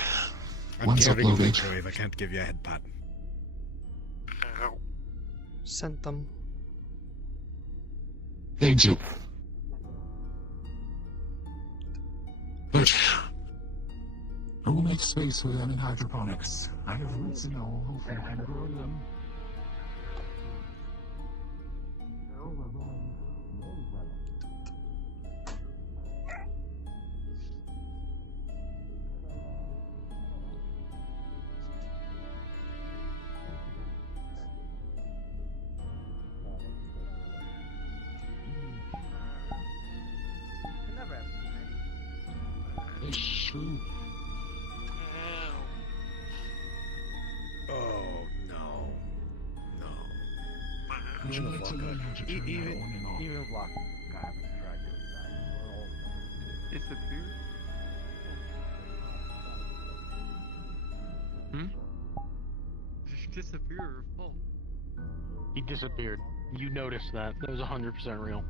Once uploaded. If I can't give you a head pat. Sent them. Thank you. But I will make space for them in hydroponics. I have roots in all who can grow them. It's true. Oh no. No. Would you like to learn how to turn that on and off? Even block haven't tried doing that. Disappear? Disappear or fall? He disappeared. You noticed that. That was 100% real.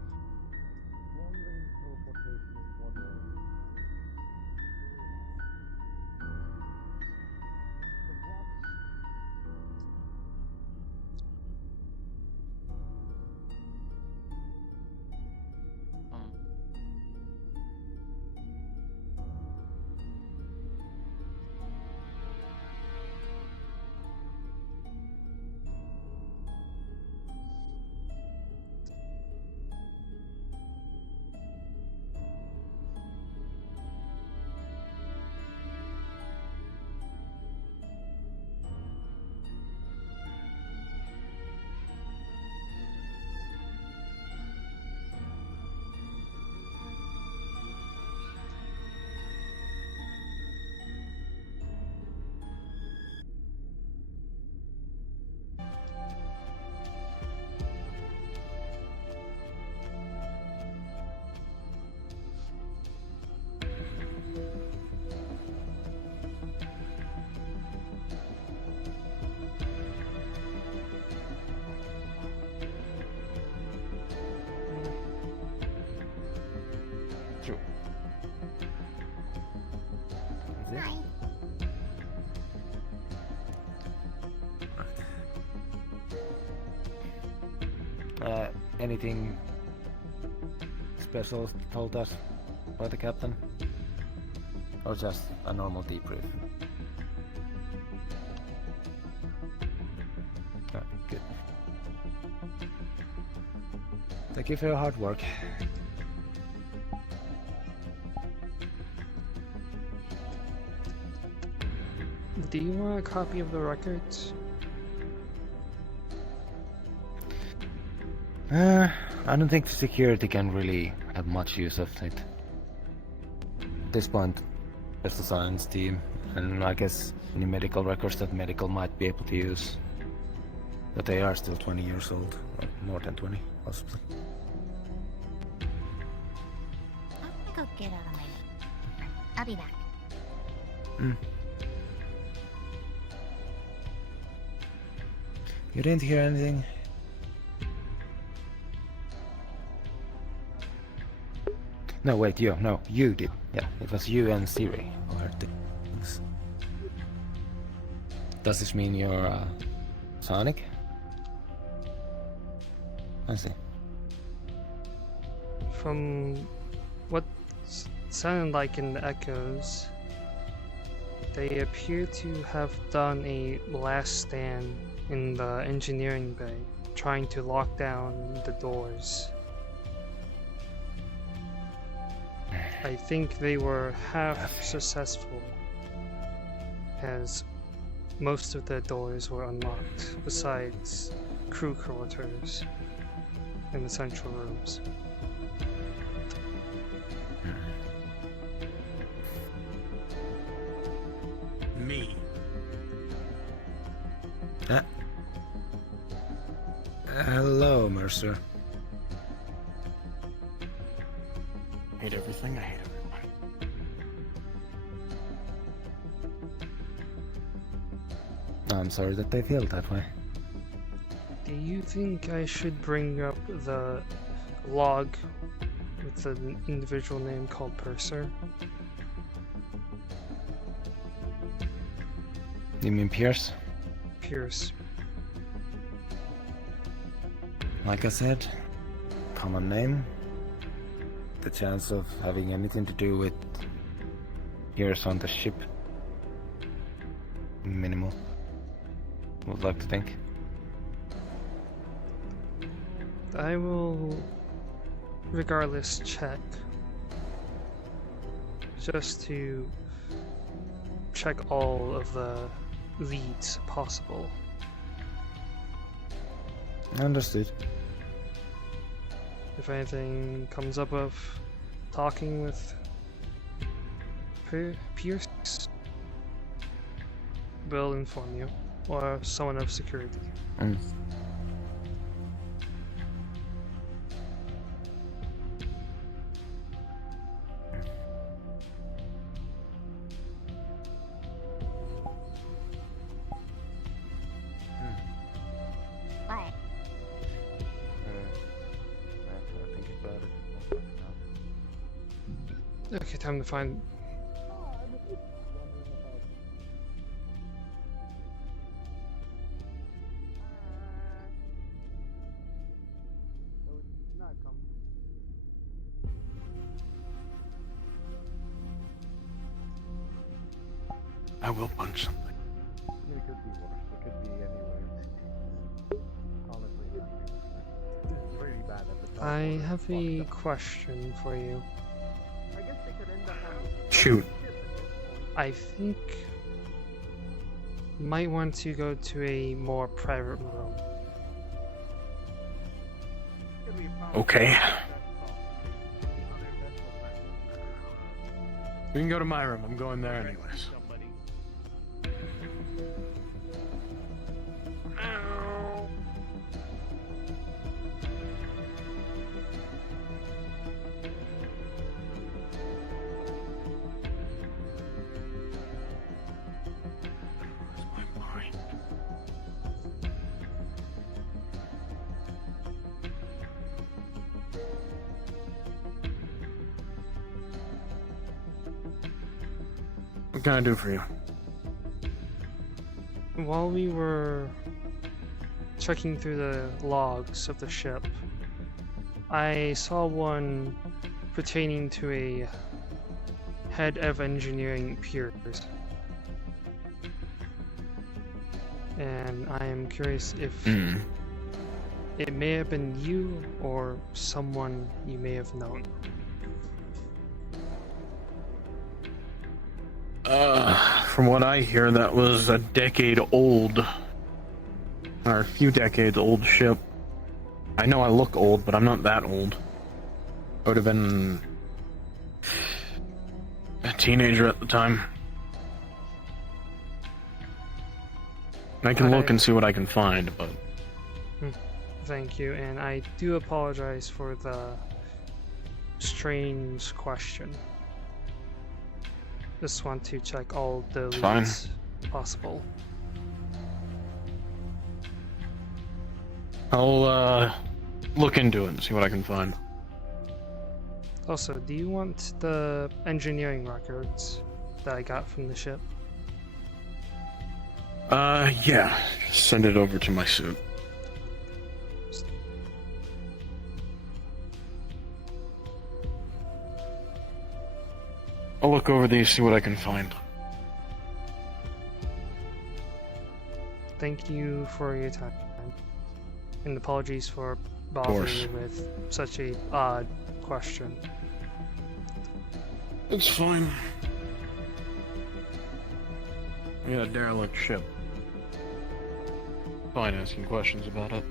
Anything special told us by the captain? Or just a normal debrief? Oh, good. Thank you for your hard work. Do you want a copy of the records? I don't think the security can really have much use of it. At this point, just the science team, and I guess any medical records that medical might be able to use. But they are still 20 years old, or more than 20, possibly. I'm gonna go get out of my way. I'll be back. You didn't hear anything? No, wait, you did. Yeah, it was you and Siri who heard things. Does this mean you're, Sonic? I see. From what sounded like in the echoes, they appear to have done a last stand in the engineering bay, trying to lock down the doors. I think they were half successful, as most of the doors were unlocked, besides crew quarters in the central rooms. Me. Hello, Mercer. Hate everything, I hate everybody. I'm sorry that they feel that way. Do you think I should bring up the log with an individual name called Purser? You mean Pierce? Pierce. Like I said, common name. The chance of having anything to do with Pierce on the ship, minimal. Would like to think. I will, regardless, check. Just to check all of the leads possible. Understood. If anything comes up of talking with Pierce, we'll inform you, or someone of security. What? Okay, time to find. I will punch something. It could be worse. It could be anywhere. Honestly, it's really bad at the top. I have a question for you. I guess they could end up on Shoot. I think you might want to go to a more private room. Okay. We can go to my room. I'm going there anyways. What can I do for you? While we were checking through the logs of the ship, I saw one pertaining to a head of engineering Pierce. And I am curious if it may have been you or someone you may have known. From what I hear, that was a decade old, or a few decades old ship. I know I look old, but I'm not that old. I would have been a teenager at the time. I can look and see what I can find, but... Thank you, and I do apologize for the strange question. Just want to check all the leads possible. I'll look into it and see what I can find. Also, do you want the engineering records that I got from the ship? Yeah. Send it over to my suit. I'll look over these, see what I can find. Thank you for your time. And apologies for bothering you with such a odd question. It's fine. We had a derelict ship. Fine asking questions about it.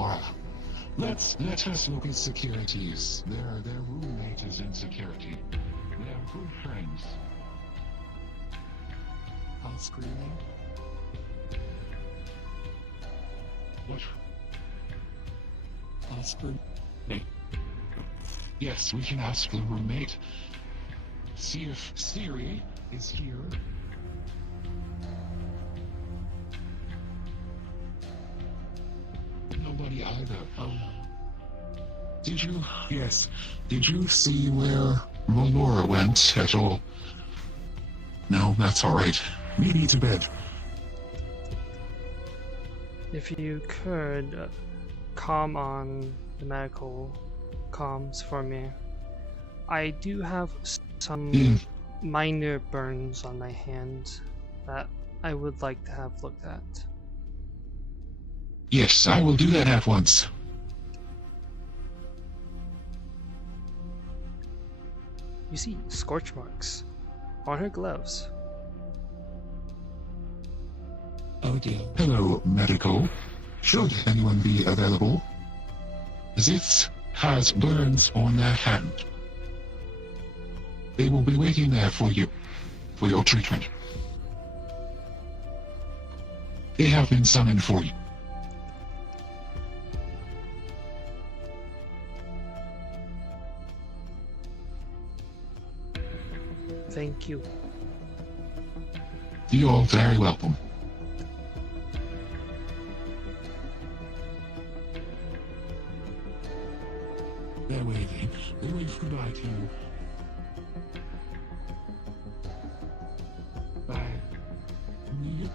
Laura. Let us look at securities. Their roommate is in security. They are good friends. House screaming? What? Oscar? Yes, we can ask the roommate. See if Siri is here. Nobody either. Did you? Yes. Did you see where Melora went at all? No, that's all right. Maybe to bed. If you could calm on the medical comms for me. I do have some minor burns on my hand that I would like to have looked at. Yes, I will do that at once. You see scorch marks on her gloves. Oh dear. Hello, medical. Should anyone be available? Zith has burns on their hand. They will be waiting there for you, for your treatment. They have been summoned for you. Thank you. You're very welcome. They're waiting. They wave goodbye to you. Bye. Yep.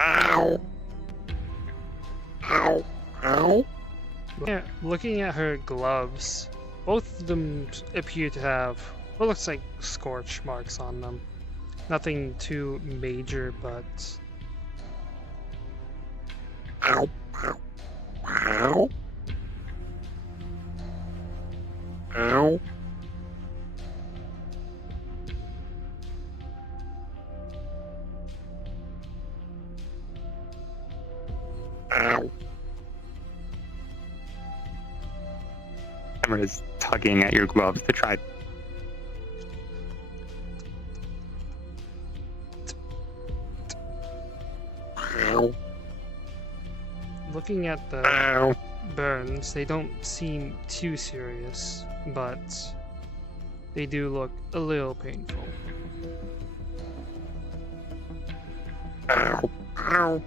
Ow! Ow! Ow! Looking at her gloves, both of them appear to have what looks like scorch marks on them. Nothing too major, but... Ow! Ow! Ow! Ow! Ow. Emma is tugging at your gloves to try. Ow. Looking at the burns, they don't seem too serious, but they do look a little painful. Ow. Ow.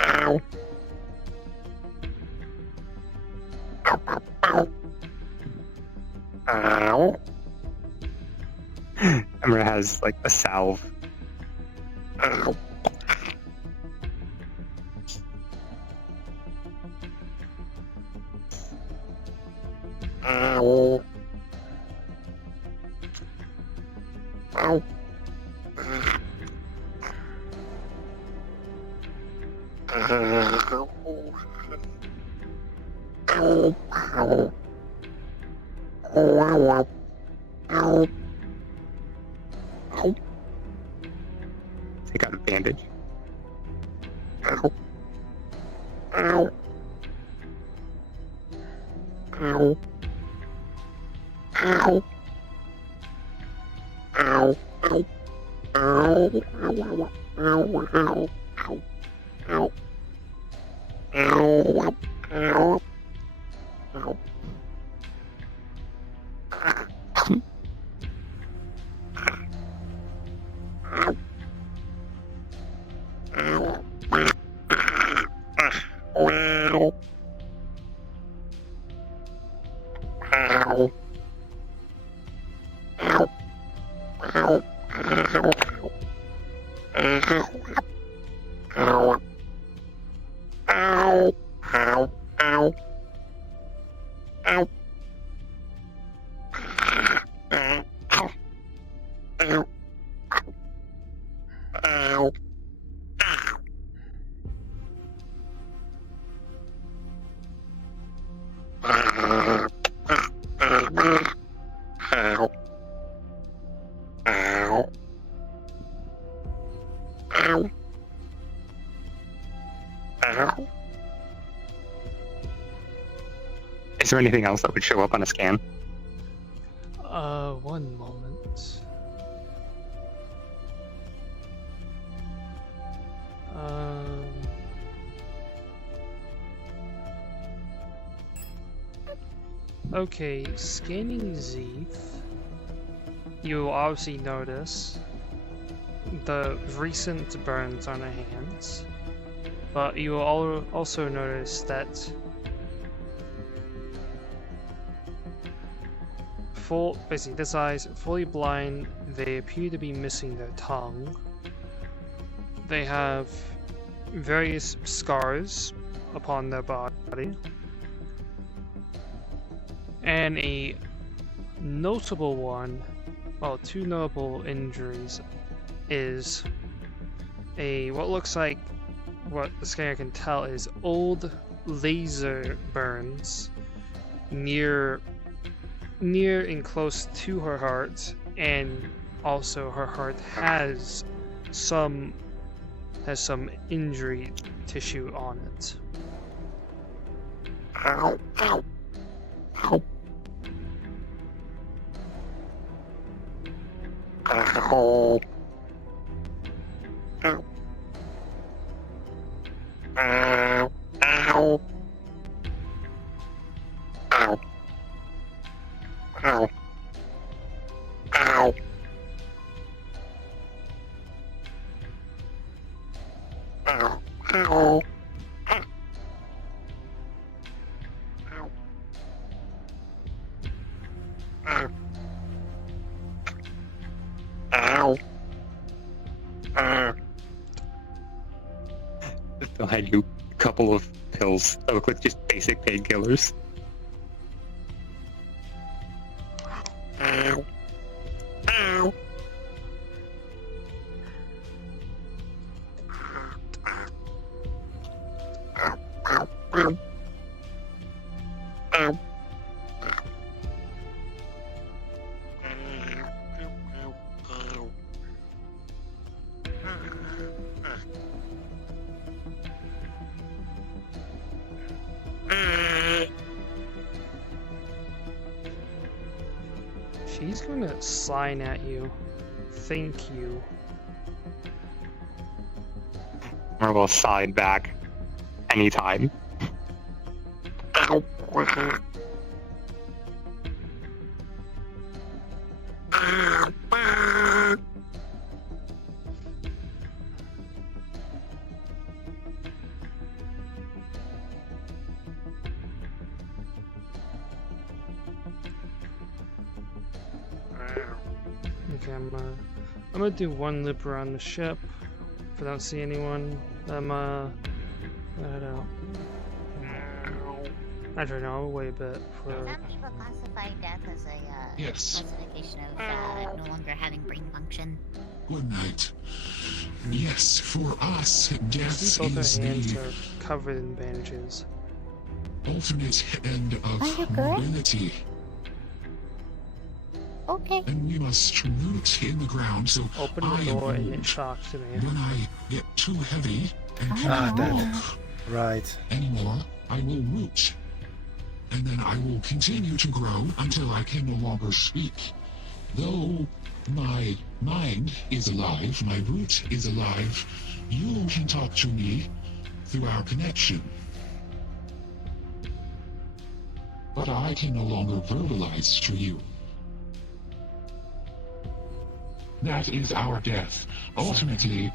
Ow. Ow, ow, ow. Ow. Emma has like a salve. Ow. Ow. Ow. Ow. Ow. Ow. Ow. Ow. Ow. Take out a bandage. Ow. Ow. Ow. Ow. Ow. Ow. Ow. Is there anything else that would show up on a scan? One moment. Okay, scanning Zith. You obviously notice the recent burns on her hands, but you will also notice that basically this eye's fully blind. They appear to be missing their tongue. They have various scars upon their body, and a notable one, well, two notable injuries is what looks like, what the scanner can tell is old laser burns near and close to her heart, and also her heart has some injury tissue on it. Ow, ow, ow. Ow. Ow. Ow. Ow. Ow. Ow. Ow. Ow. Ow. Ow. They'll hand you a couple of pills that look like just basic painkillers. Ow. Ow. Ow. Ow. Ow. Ow. She's gonna sign at you. Thank you. Or we'll side back anytime. Ow. Okay, I'm gonna do one loop around the ship. If I don't see anyone, I'm head out. Actually, no, I'll wait a bit for. Some people classify death as a Yes. classification of no longer having brain function. Good night. Yes, for us, death Both is her hands the are covered in bandages. ultimate end Are you of good? mobility. Okay. And we must root in the ground, so Open I the door and it won't. shocks me. When I get too heavy and Oh, cannot no. walk Right. anymore, I will root. And then I will continue to grow until I can no longer speak. Though My mind is alive, my root is alive. You can talk to me through our connection. But I can no longer verbalize to you. That is our death. Ultimately,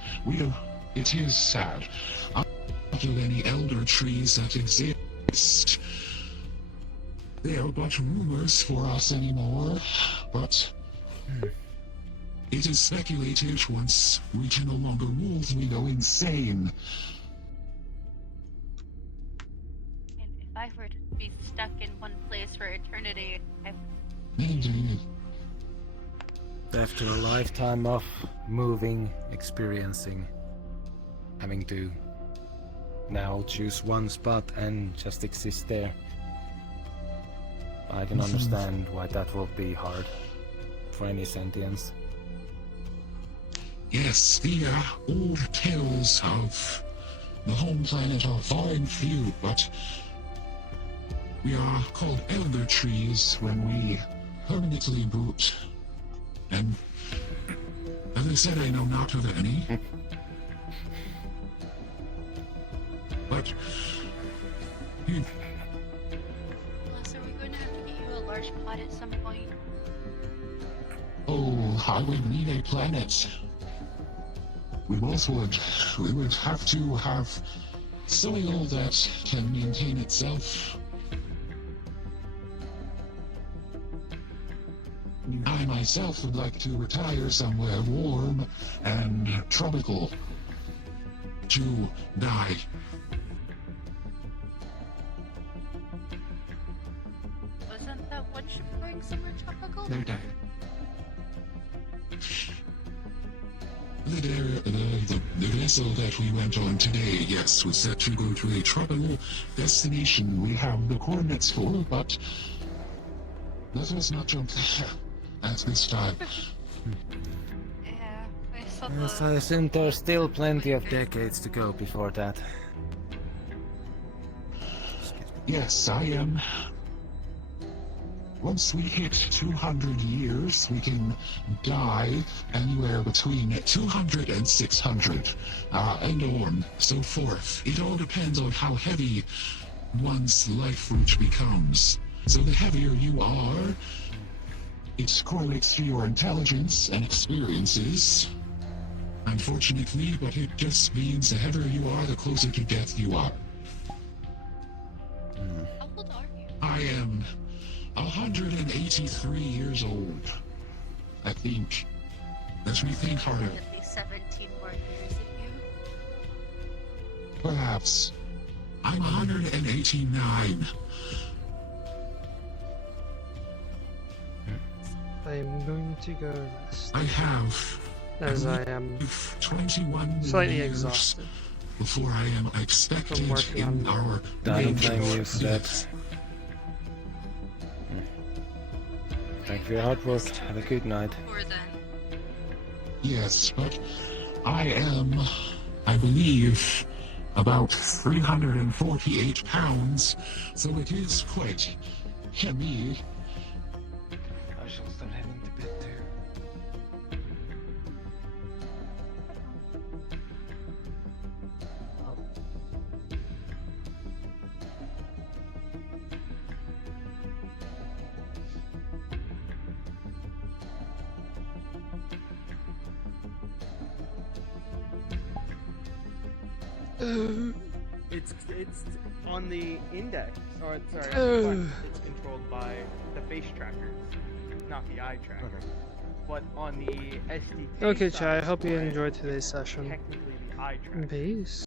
it is sad. Of any elder trees that exist, they are but rumors for us anymore, but it is speculated once we can no longer move, we go insane. And if I were to be stuck in one place for eternity, Indeed. After a lifetime of moving, experiencing, having to now choose one spot and just exist there, I can understand why that will be hard for any sentience. Yes, the old tales of the home planet are far and few, but we are called elder trees when we permanently root. And as I said, I know not of any. But Plus, are we going to have to get you a large pot at some point? oh, I would need a planet. We both would. We would have to have soil that can maintain itself. I myself would like to retire somewhere warm and tropical to die. Wasn't that one ship going somewhere tropical? They died. The vessel that we went on today, yes, was set to go to a tropical destination. We have the coordinates for, but let us not jump there at this time. Yeah, I saw Yes, I assume there's still plenty of decades to go before that. Yes, I am. Once we hit 200 years, we can die anywhere between 200 and 600, and on, so forth. It all depends on how heavy one's life root becomes. So the heavier you are, it correlates to your intelligence and experiences. Unfortunately, but it just means the heavier you are, the closer to death you are. How old are you? I am 183 years old. I think. Let me think harder. At least 17 more years of you. Perhaps. I'm 189. I'm going to go rest. I have. As I am 21 slightly years exhausted before I am expected from working in on our Done major playing you death. steps. Thank you for your hard work. Have a good night. Before then. Yes, but I am, I believe, about 348 pounds, so it is quite heavy. I shall start heading to bed too. It's on the index, or sorry, on the front, it's controlled by the face trackers, not the eye trackers. But on the SDK Okay, side, Chai, I hope you it's enjoyed today's session. technically the eye trackers. Peace.